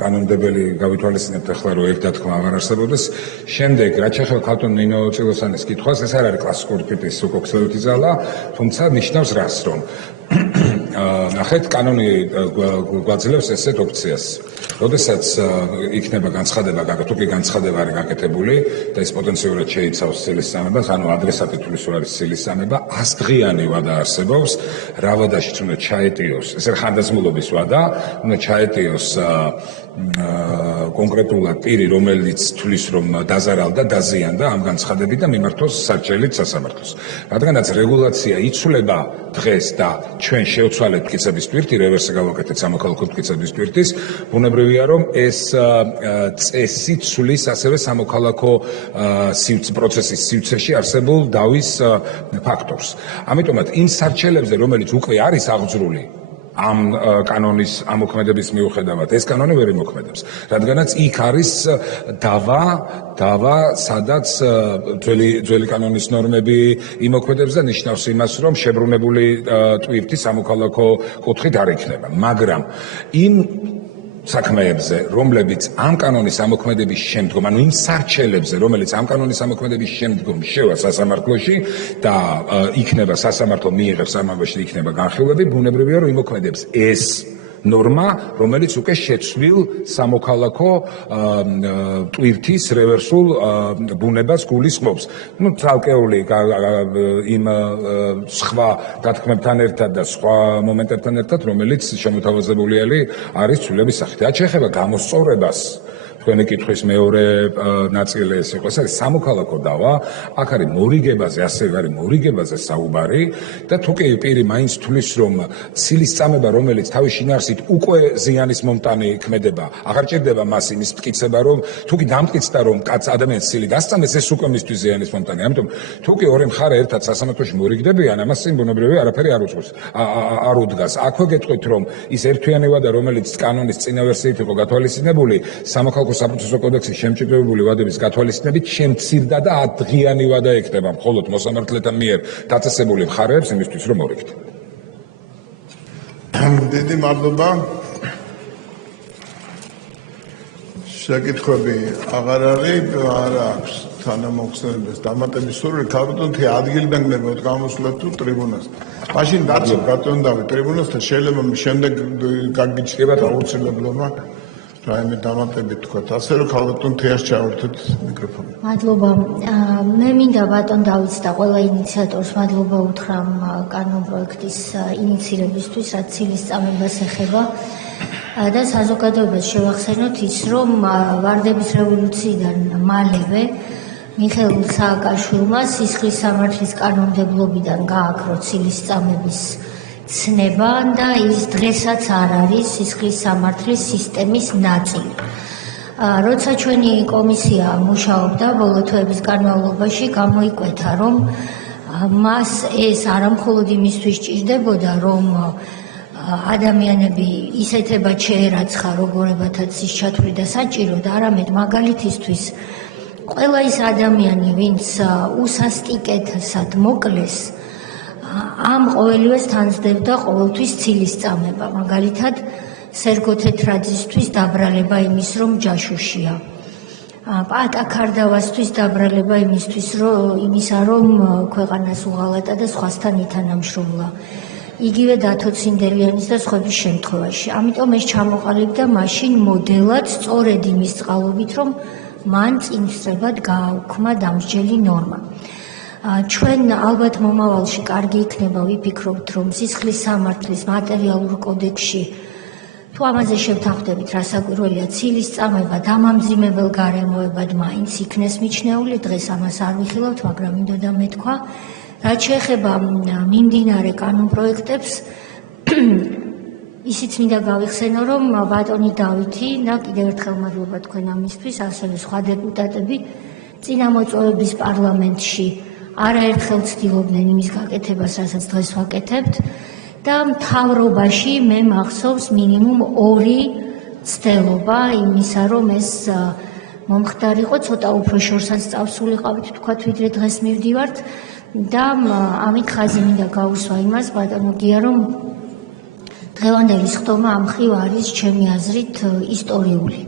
კანონმდებელი გავითვალისწინებთ ახლა რომ ეგ დათქმა აღარ არსებობდეს. შემდეგ, რაც შეეხება ქალბატონ ნინო წილოსანის კითხვას, ეს არ არის კლასიკური ტიპის უკოქსელოთი ზალა, თუმცა ნიშნავს რას, რომ ნახეთ, კანონი გვაძლევს ესეთ ოფციას. როდესაც იქნება განცხადება, თუ კი განცხადება არის გაკეთებული და ეს პოტენციურად შეიცავს ცილის სამებას, ანუ ადრესატი თulis რო არის ცილის სამება, 100 დღიანი ვადა არსებობს, რა ვადაშიც უნდა ჩაეტიოს, ეს არის ხანდაზმულობის ვადა, უნდა ჩაეტიოს კონკრეტულად პირი, რომელიც თulis რომ დაზარალდა, დაზიანდა ამ განცხადებით და მიმართოს სარჩელით სასამართლოს. რადგანაც რეგულაცია იცვლება დღეს და ჩვენ შევცვალეთ მტკიცების ტვირთი, რევერსი გავაკეთეთ სამოქალაქო მტკიცების ტვირთის, ბუნებრივია რომ ეს წესი ცვლის ასევე სამოქალაქო პროცესის სივრცეში არსებულ დავის ფაქტორს. ამიტომაც იმ სარჩელებზე, რომელიც უკვე არის აღძრული ამ კანონის ამოქმედების მიუხედავად, ეს კანონი ვერ იმოქმედებს, რადგანაც იქ არის დავა, სადაც ძველი კანონის ნორმები იმოქმედებს და ნიშნავს იმას, რომ შებრუნებული ტვირთი სამოქალაქო კუთხით არ იქნება, მაგრამ იმ საქმეებზე, რომლებიც ამ კანონის ამოქმედების შემდგომ, ანუ იმ სარჩელებზე, რომელიც ამ კანონის ამოქმედების შემდგომ შევა სასამართლოში და იქნება სასამართლო მიიღებს ამავეში იქნება განხილვები, ბუნებრივია რომ იმოქმედებს ეს ნორმა, რომელიც უკვე შეცვლილ სამოქალაქო ტვირთის რევერსულ ბუნებას გულისხმობს. ნუ ცალკეული იმ სხვა დათქმებთან ერთად და სხვა მომენტებთან ერთად, რომელიც შემოთავაზებული არის ცვლილების სახით. რაც შეეხება გამოსწორებას, თქვენი კითხვის მეორე ნაწილი ეს იყო, ეს არის სამოქალაქო დავა, აქ არის მორიგებაზე, ასევე არის მორიგებაზე საუბარი და თუ კი პირი მაინც თulis რომ ცილის წამება, რომელიც თავის შინაარსით უკვე ზიანის მომტანი ქმედება, აღარ ჭირდება მას იმის მტკიცება, რომ თუ კი დამტკიცდა რომ კაც ადამიანს ცილი დასწამდეს, ეს უკვე მისთვის ზიანის მომტანი. ამიტომ თუ კი ორი მხარე ერთად სასამართლოში მორიგდებიან, ამას წინ ბუნებრივია არაფერი არ უდგას. აქვე გეტყვით რომ ის ერთვიანი ვადა, რომელიც კანონის წინა ვერსიით იყო გათვალისწინებული, სამოქალაქო საპროცესო კოდექსის შემჭირდებებული ვადების გათვალისწინებით შემცირდა და 10 დღიანი ვადა ექნება მხოლოდ მოსამართლეთა მიერ დაწესებული მხარეებს იმისთვის რომ მორიგდე. დიდი მადლობა. შეკითხვები აღარ არის, არ აქვს თანამოხსენების დამატების სურვილი. ქალბატონი ადგილიდან გნებოთ გამოსვლით თუ ტრიბუნას. მაშინ დაცვა გაწონდავი ტრიბუნასთან, შეიძლება შემდეგ გაგიჩნდება აუცილებლობა რაიმე დამატებით თქვათ. ასე რომ ქალბატონი თეას ჩავერთეთ მიკროფონი. მადლობა. მე მინდა ბატონ დავითს და ყველა ინიციატორს მადლობა უთხრა კანონპროექტის ინიცირებისთვის, რაც ცილის წამებას ეხება. და საზოგადოებას შევახსენოთ ის, რომ ვარდების რევოლუციიდან მალევე მიხეილ სააკაშვილმა სისხლის სამართლის კანონმდებლობიდან გააქრო ცილის წამების ცნება და ის დღესაც არ არის სისხლის სამართლის სისტემის ნაწილი. როცა ჩვენი კომისია მუშაობდა ბოლო თვეების განმავლობაში, გამოიკვეთა, რომ მას ეს არამხოლოდ იმისთვის ჭირდებოდა, რომ ადამიანები ისეთებად შეერაცხა, როგორებათაც ის ჩათვლიდა საჭიროდ, არამედ მაგალითისთვის ყველა ის ადამიანი, ვინც უსასტიკეთსად მოკლეს, ამ ყოველივეს თანძდებდა ყოველთვის ცილის წამება, მაგალითად სერგო თეთრაძისთვის დაბრალება იმის, რომ ჯაშუშია. პატა ქარდავასთვის დაბრალება იმისა, რომ ქვეყანას უღალატა და სხვასთან ითანამშრომლა. იგივე დათო ცინდელიანის და სხვების შემთხვევაში. ამიტომ ეს ჩამოყალიბდა მაშინ მოდელად სწორედ იმის წყალობით, რომ მან წინსწრებად გააუქმა დამსჯელი ნორმა. ჩვენ ალბათ მომავალში კარგი იქნება ვიფიქროთ, რომ სისხლის სამართლის მატერიალურ კოდექსში თუ ამაზე შევთანხმდებით, რასაკვირველია, ცილის წამება დამამძიმებელ გარემოებად მაინც იქნეს მიჩნეული, დღეს ამას არ ვიხილავთ, მაგრამ მინდოდა მეთქვა. რაც შეეხება მიმდინარე კანონპროექტებს, ისიც მინდა გავიხსენო, რომ ბატონი დავითი და კიდევ ერთხელ მადლობა თქვენ ამისთვის, ასევე სხვა დეპუტატები წინამოწვევების პარლამენტში არაერთხელ ცდილობდნენ იმის გაკეთებას, რასაც დღეს ვაკეთებთ და მთავრობაში მე მახსოვს მინიმუმ 2 ცდელობა იმისა, რომ ეს მომხდარიყო, ცოტა უფრო შორსაც წავსულიყავით, თქვათ, ვიდრე დღეს მივდივართ. და ამით ხაზი მინდა გაუსვა იმას, ბატონო გია, რომ დღევანდელი სხდომა ამ მხრივ არის ჩემი აზრით ისტორიული.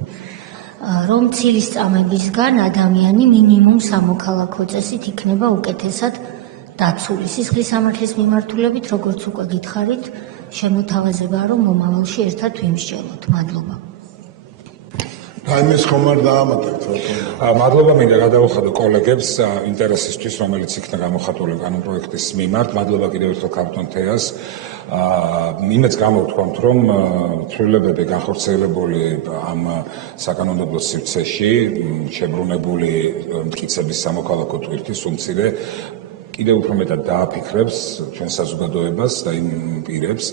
რომ ცილის წამებისგან ადამიანი მინიმუმ სამოქალაქო წესით იქნება უკეთესად დაცული. სისხლის სამართლის მიმართულებით, როგორც უკვე გითხარით, შემოთავაზებაა, რომ მომავალში ერთად ვიმსჯელოთ. მადლობა. რაიმეს ხომ არ დაამატებთ რა. მადლობა მინდა გადავუხადო კოლეგებს ინტერესისთვის, რომელიც იქნა გამოხატული კანონპროექტის მიმართ. მადლობა კიდევ ერთხელ ქალბატონ თეას. იმეც გამოვთქვამთ, რომ ცვლილებები განხორციელებული ამ საკანონმდებლო სივრცეში, შებრუნებული მტკიცების სამოქალაქო ტვირთი სულმცირე კიდევ უფრო მეტად დააფიქრებს ჩვენ საზოგადოებას და იმ პირებს,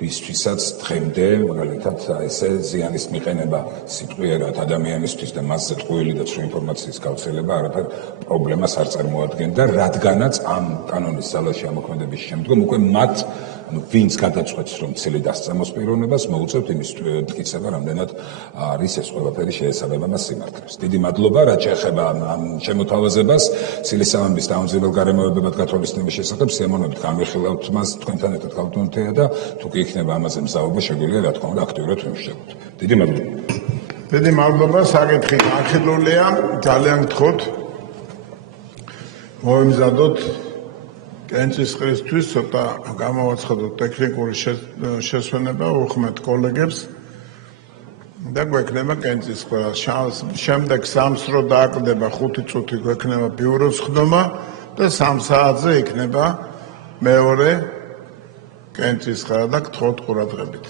ვისთვისაც დღემდე მაგალითად ესე ზიანის მიყენება სიტყვიერად ადამიანისთვის და მასზე ტყუილი და ცრუ ინფორმაციის გავრცელება არაფერ პრობლემას არ წარმოადგენდა, რადგანაც ამ კანონის ძალაში ამოქმედების შემდგომ უკვე მათ ვინც გადაწყვეტს, რომ ცილი დასწამოს პიროვნებას, მოუწევთ იმის მტკიცება, რამდენად არის ეს ყველაფერი შეესაბამება მას სიმართლეს. დიდი მადლობა, რაც შეეხება ამ შემოთავაზებას, ცილის წამების დამამძიმებელ გარემოებებად გათვალისწინების შესახებ, სიამოვნებით განვიხილავთ მას თქვენთან ერთად ქალბატონ თეა და თუ კი იქნება ამაზე მზაობა, შეგვიძლია რა თქმა უნდა აქტიურად ვიმსჯელოთ. დიდი მადლობა. დიდი მადლობა, საკითხი განხილულია, ძალიან გთხოვთ. მოვემზადოთ კენჭისყრისთვის ცოტა გამოვაცხადოთ ტექნიკური შესვენება, უხმეთ კოლეგებს და გვექნება კენჭისყრა. შემდეგ 3-ს რო დააკლდება 5 წუთი გვექნება ბიუროს ხდომა და 3 საათზე იქნება მეორე კენჭისყრა და გთხოვთ ყურადღებით.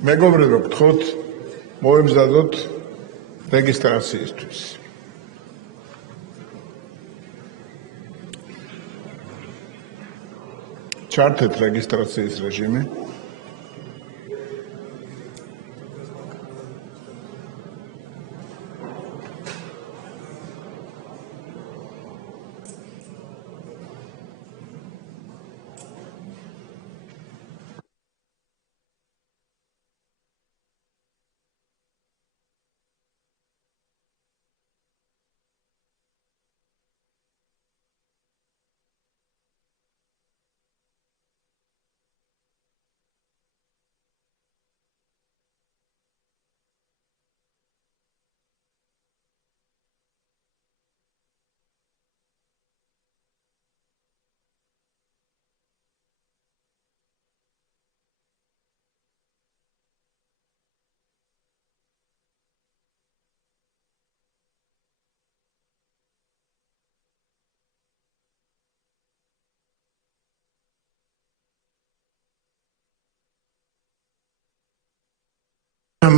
მეგობრებო, გთხოვთ მოემზადოთ რეგისტრაციისთვის. ჩართეთ რეგისტრაციის რეჟიმი.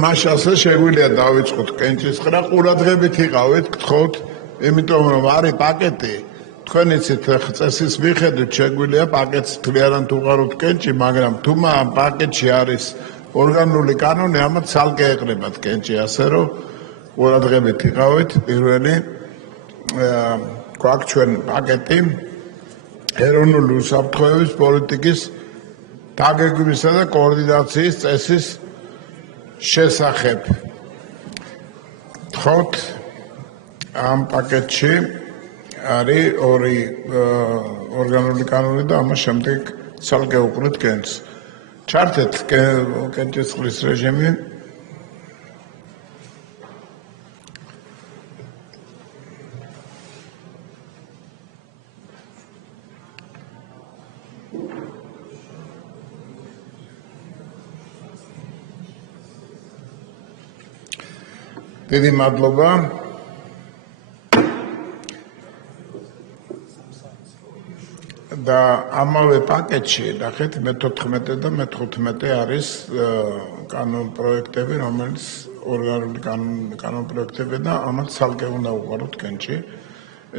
მას ასე შეგვიძლია დავიწყოთ კენჭისყრა, ყურადღებით იყავით, გთხოვთ, იმიტომ რომ არის პაკეტი, თქვენ იცით წესის მიხედვით შეგვიძლია პაკეტს თლიანად უყაროთ კენჭი, მაგრამ თუ ამ პაკეტში არის ორგანული კანონი, ამათ ცალკე ეყრებათ კენჭი, ასე რომ ყურადღებით იყავით. პირველი გვაქვს ჩვენ პაკეტი ეროვნული უსაფრთხოების პოლიტიკის დაგეგმვისა და კოორდინაციის წესის შესახებ. გთხოვთ, ამ პაკეტში არის ორი ორგანული კანონი და ამას შემდეგ ცალკე უყურეთ კენჭს. ჩართეთ კენჭისყრის რეჟიმი. დიდი მადლობა. და ამავე პაკეტში, ნახეთ, მე-14 და მე-15 არის კანონ პროექტები, რომელიც ორგანული კანონ პროექტები და ამათ ცალკე უნდა უყაროთ კენჭი.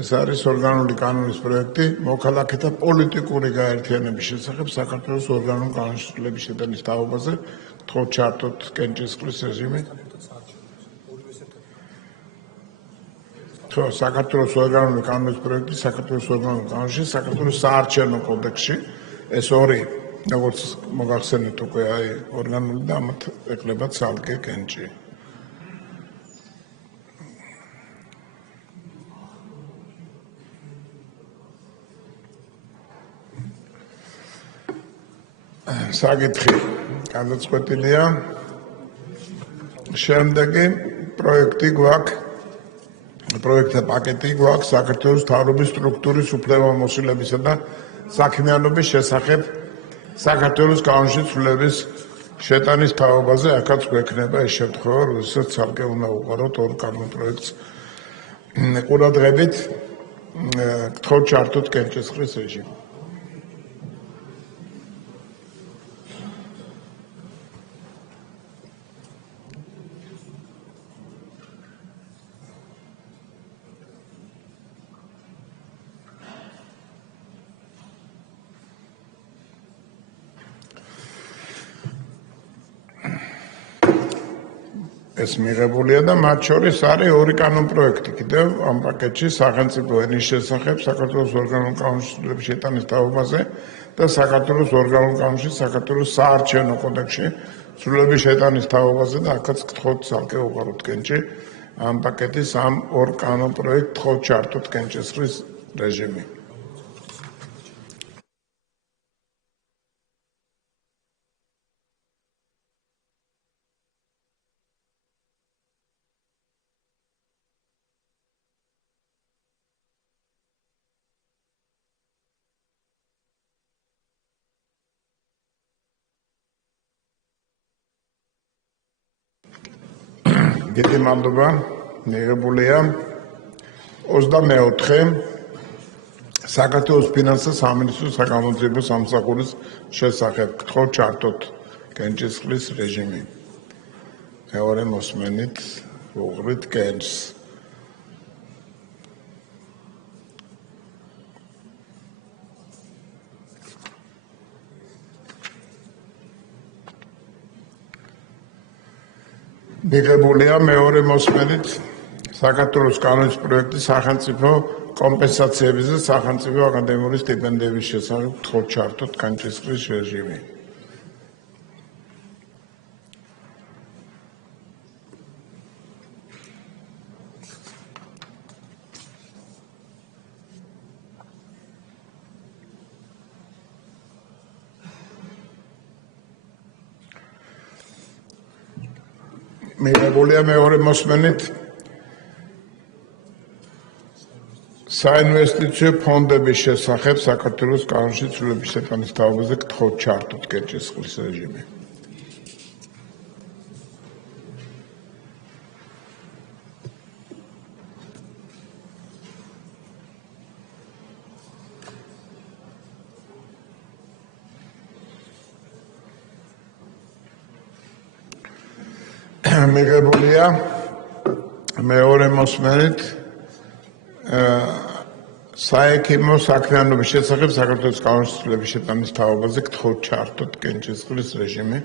ეს არის ორგანული კანონის პროექტი მოქალაქეთა პოლიტიკური გაერთიანების შესახებ საქართველოს ორგანული კანონმდებლობის შეტანის თაობაზე. გთხოვთ ჩართოთ კენჭისყრის რეჟიმი. საქართველოს ორგანული კანონის პროექტი საქართველოს ორგანულ კანონში, საქართველოს საარჩევნო კოდექსში. ეს ორი, როგორც მოგახსენეთ უკვე, ორგანული და ამათ ეკლება ცალკე კენჭი. საკითხი გადაწყვეტილია. შემდეგი პროექტი გვაქვს პროექტთა პაკეტი გვაქვს საქართველოს მთავრობის სტრუქტურის უფლებამოსილებისა და საქმიანობის შესახებ საქართველოს კანონში ცვლილების შეტანის თაობაზე. აქაც გვექნება ეს შემთხვევა, როდესაც ცალკე უნდა უყაროთ ორ კანონ პროექტს. ყურადღებით გთხოვთ ჩართოთ კენჭისყრის რეჟიმი. ეს მიღებულია და მათ შორის არის ორი კანონ პროექტი კიდევ ამ პაკეტში სახელმწიფო ენის შესახებ საქართველოს ორგანულ კანონში ცვლილების შეტანის თაობაზე და საქართველოს ორგანულ კანონში საქართველოს საარჩევნო კოდექსში ცვლილების შეტანის თაობაზე და აქაც გთხოვთ ცალკე უყაროთ კენჭი. ამ პაკეტის ამ ორ კანონ პროექტს გთხოვთ ჩართოთ კენჭისყრის რეჟიმი. დიდი მადლობა. მიღებულია 24 საქართველოს ფინანსთა სამინისტროს საკანონმდებლო სამსახურის შესახებ. გთხოვთ ჩართოთ კენჭისყრის რეჟიმი. მეორე მოსმენით უღრით კენჭს. მიღებულია მეორე მოსმენით საქართველოს კანონის პროექტი სახელმწიფო კომპენსაციების და სახელმწიფო აკადემიური სტიპენდიების შესახებ გთხოვთ ჩართოთ კენჭისყრის რეჟიმი. მიღებულია მეორე მოსმენით საინვესტიციო ფონდების შესახებ საქართველოს კანონში ცვლილების შეტანის თაობაზე გთხოვთ ჩართოთ კენჭისყრის რეჟიმი. მიღებულია მეორე მოსმენით საექიმო საქმიანობის შესახებ საქართველოს კანონის ცვლილების შეტანის თაობაზე გთხოვთ ჩართოთ კენჭისყრის რეჟიმი.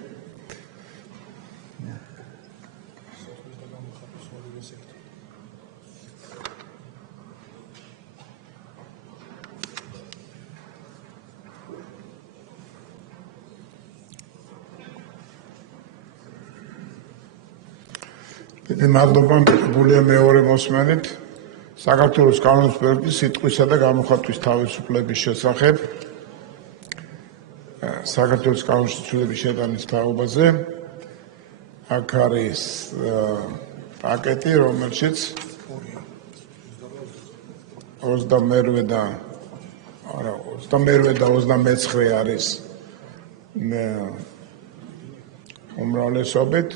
მადლობა მიღებულია მეორე მოსმენით საქართველოს კანონის პროექტი სიტყვისა და გამოხატვის თავისუფლების შესახებ საქართველოს კანონში ცვლილების შეტანის თაობაზე აქ არის პაკეტი რომელშიც 22 და 29 არის უმრავლესობით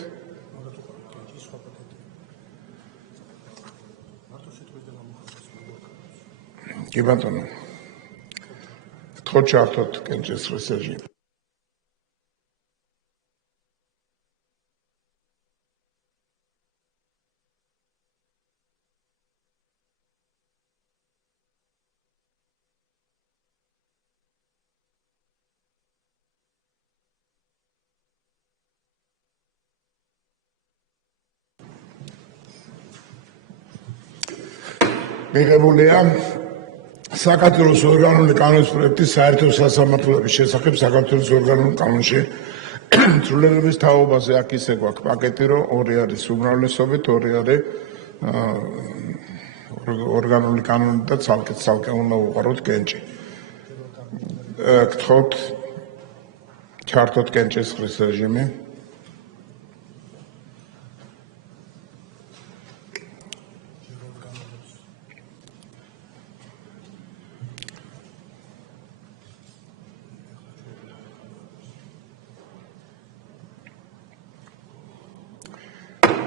კი ბატონო. გთხოვთ ჩართოთ კენჭისყრის რეჟიმი. მიღებულია საქართველოს ორგანული კანონის პროექტი საერთო სასამართლოების შესახებ საქართველოს ორგანულ კანონში ცვლილების თაობაზე აქ ისე გვაქვს პაკეტი, რომ ორი არის უმრავლესობით, ორი არის ორგანული კანონი და ცალკე უნდა უყაროთ კენჭი. გთხოვთ ჩართოთ კენჭისყრის რეჟიმი.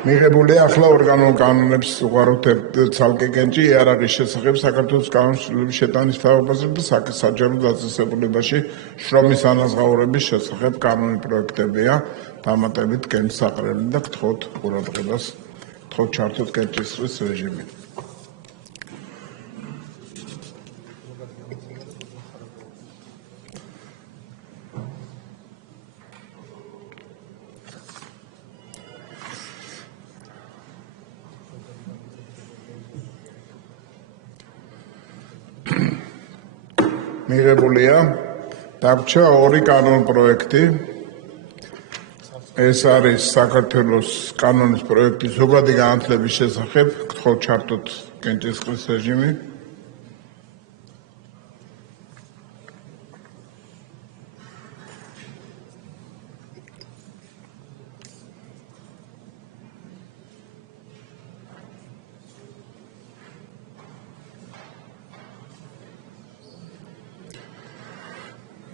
მიღებული ახლა ორგანულ კანონებს უყაროთ ცალკე კენჭი იარაღის შესახებ საქართველოს კანონის ცვლილების შეტანის თაობაზე და საჯარო დაწესებულებაში შრომის ანაზღაურების შესახებ კანონი პროექტებია დამატებით კენჭის საყრელი და გთხოვთ ყურადღებას გთხოვთ ჩართოთ კენჭისყრის რეჟიმი. მიღებულია დარჩა ორი კანონ პროექტი. ეს არის საქართველოს კანონის პროექტი ზოგადი განათლების შესახებ. გთხოვთ ჩართოთ კენჭისყრის რეჟიმი.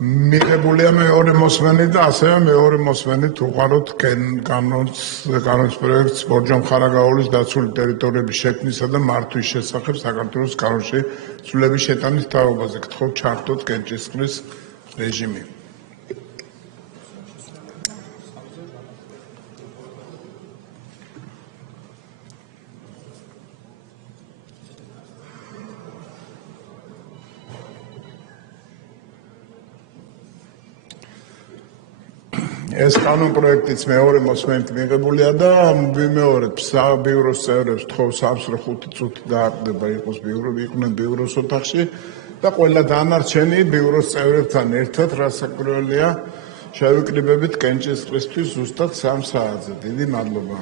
მიღებულია მეორე მოსმენით და ასევე მეორე მოსმენით უყაროთ კანონის პროექტს ბორჯომ-ხარაგაულის დაცული ტერიტორიების შექმნისა და მართვის შესახებ საქართველოს კანონში ცვლილების შეტანის თაობაზე. გთხოვთ ჩართოთ კენჭისყრის რეჟიმი. ეს კანონპროექტიც მეორე მოსმენით მიღებულია და ვიმეორებ საბიუროს წევრებს თხოვ სამსრო 5 წუთი დაარღვევა იყოს იყვნენ ბიუროს ოთახში და ყველა დანარჩენი ბიუროს წევრებთან ერთად რასაკვირველია შევიკრიბებით კენჭისყრისთვის ზუსტად 3 საათზე. დიდი მადლობა.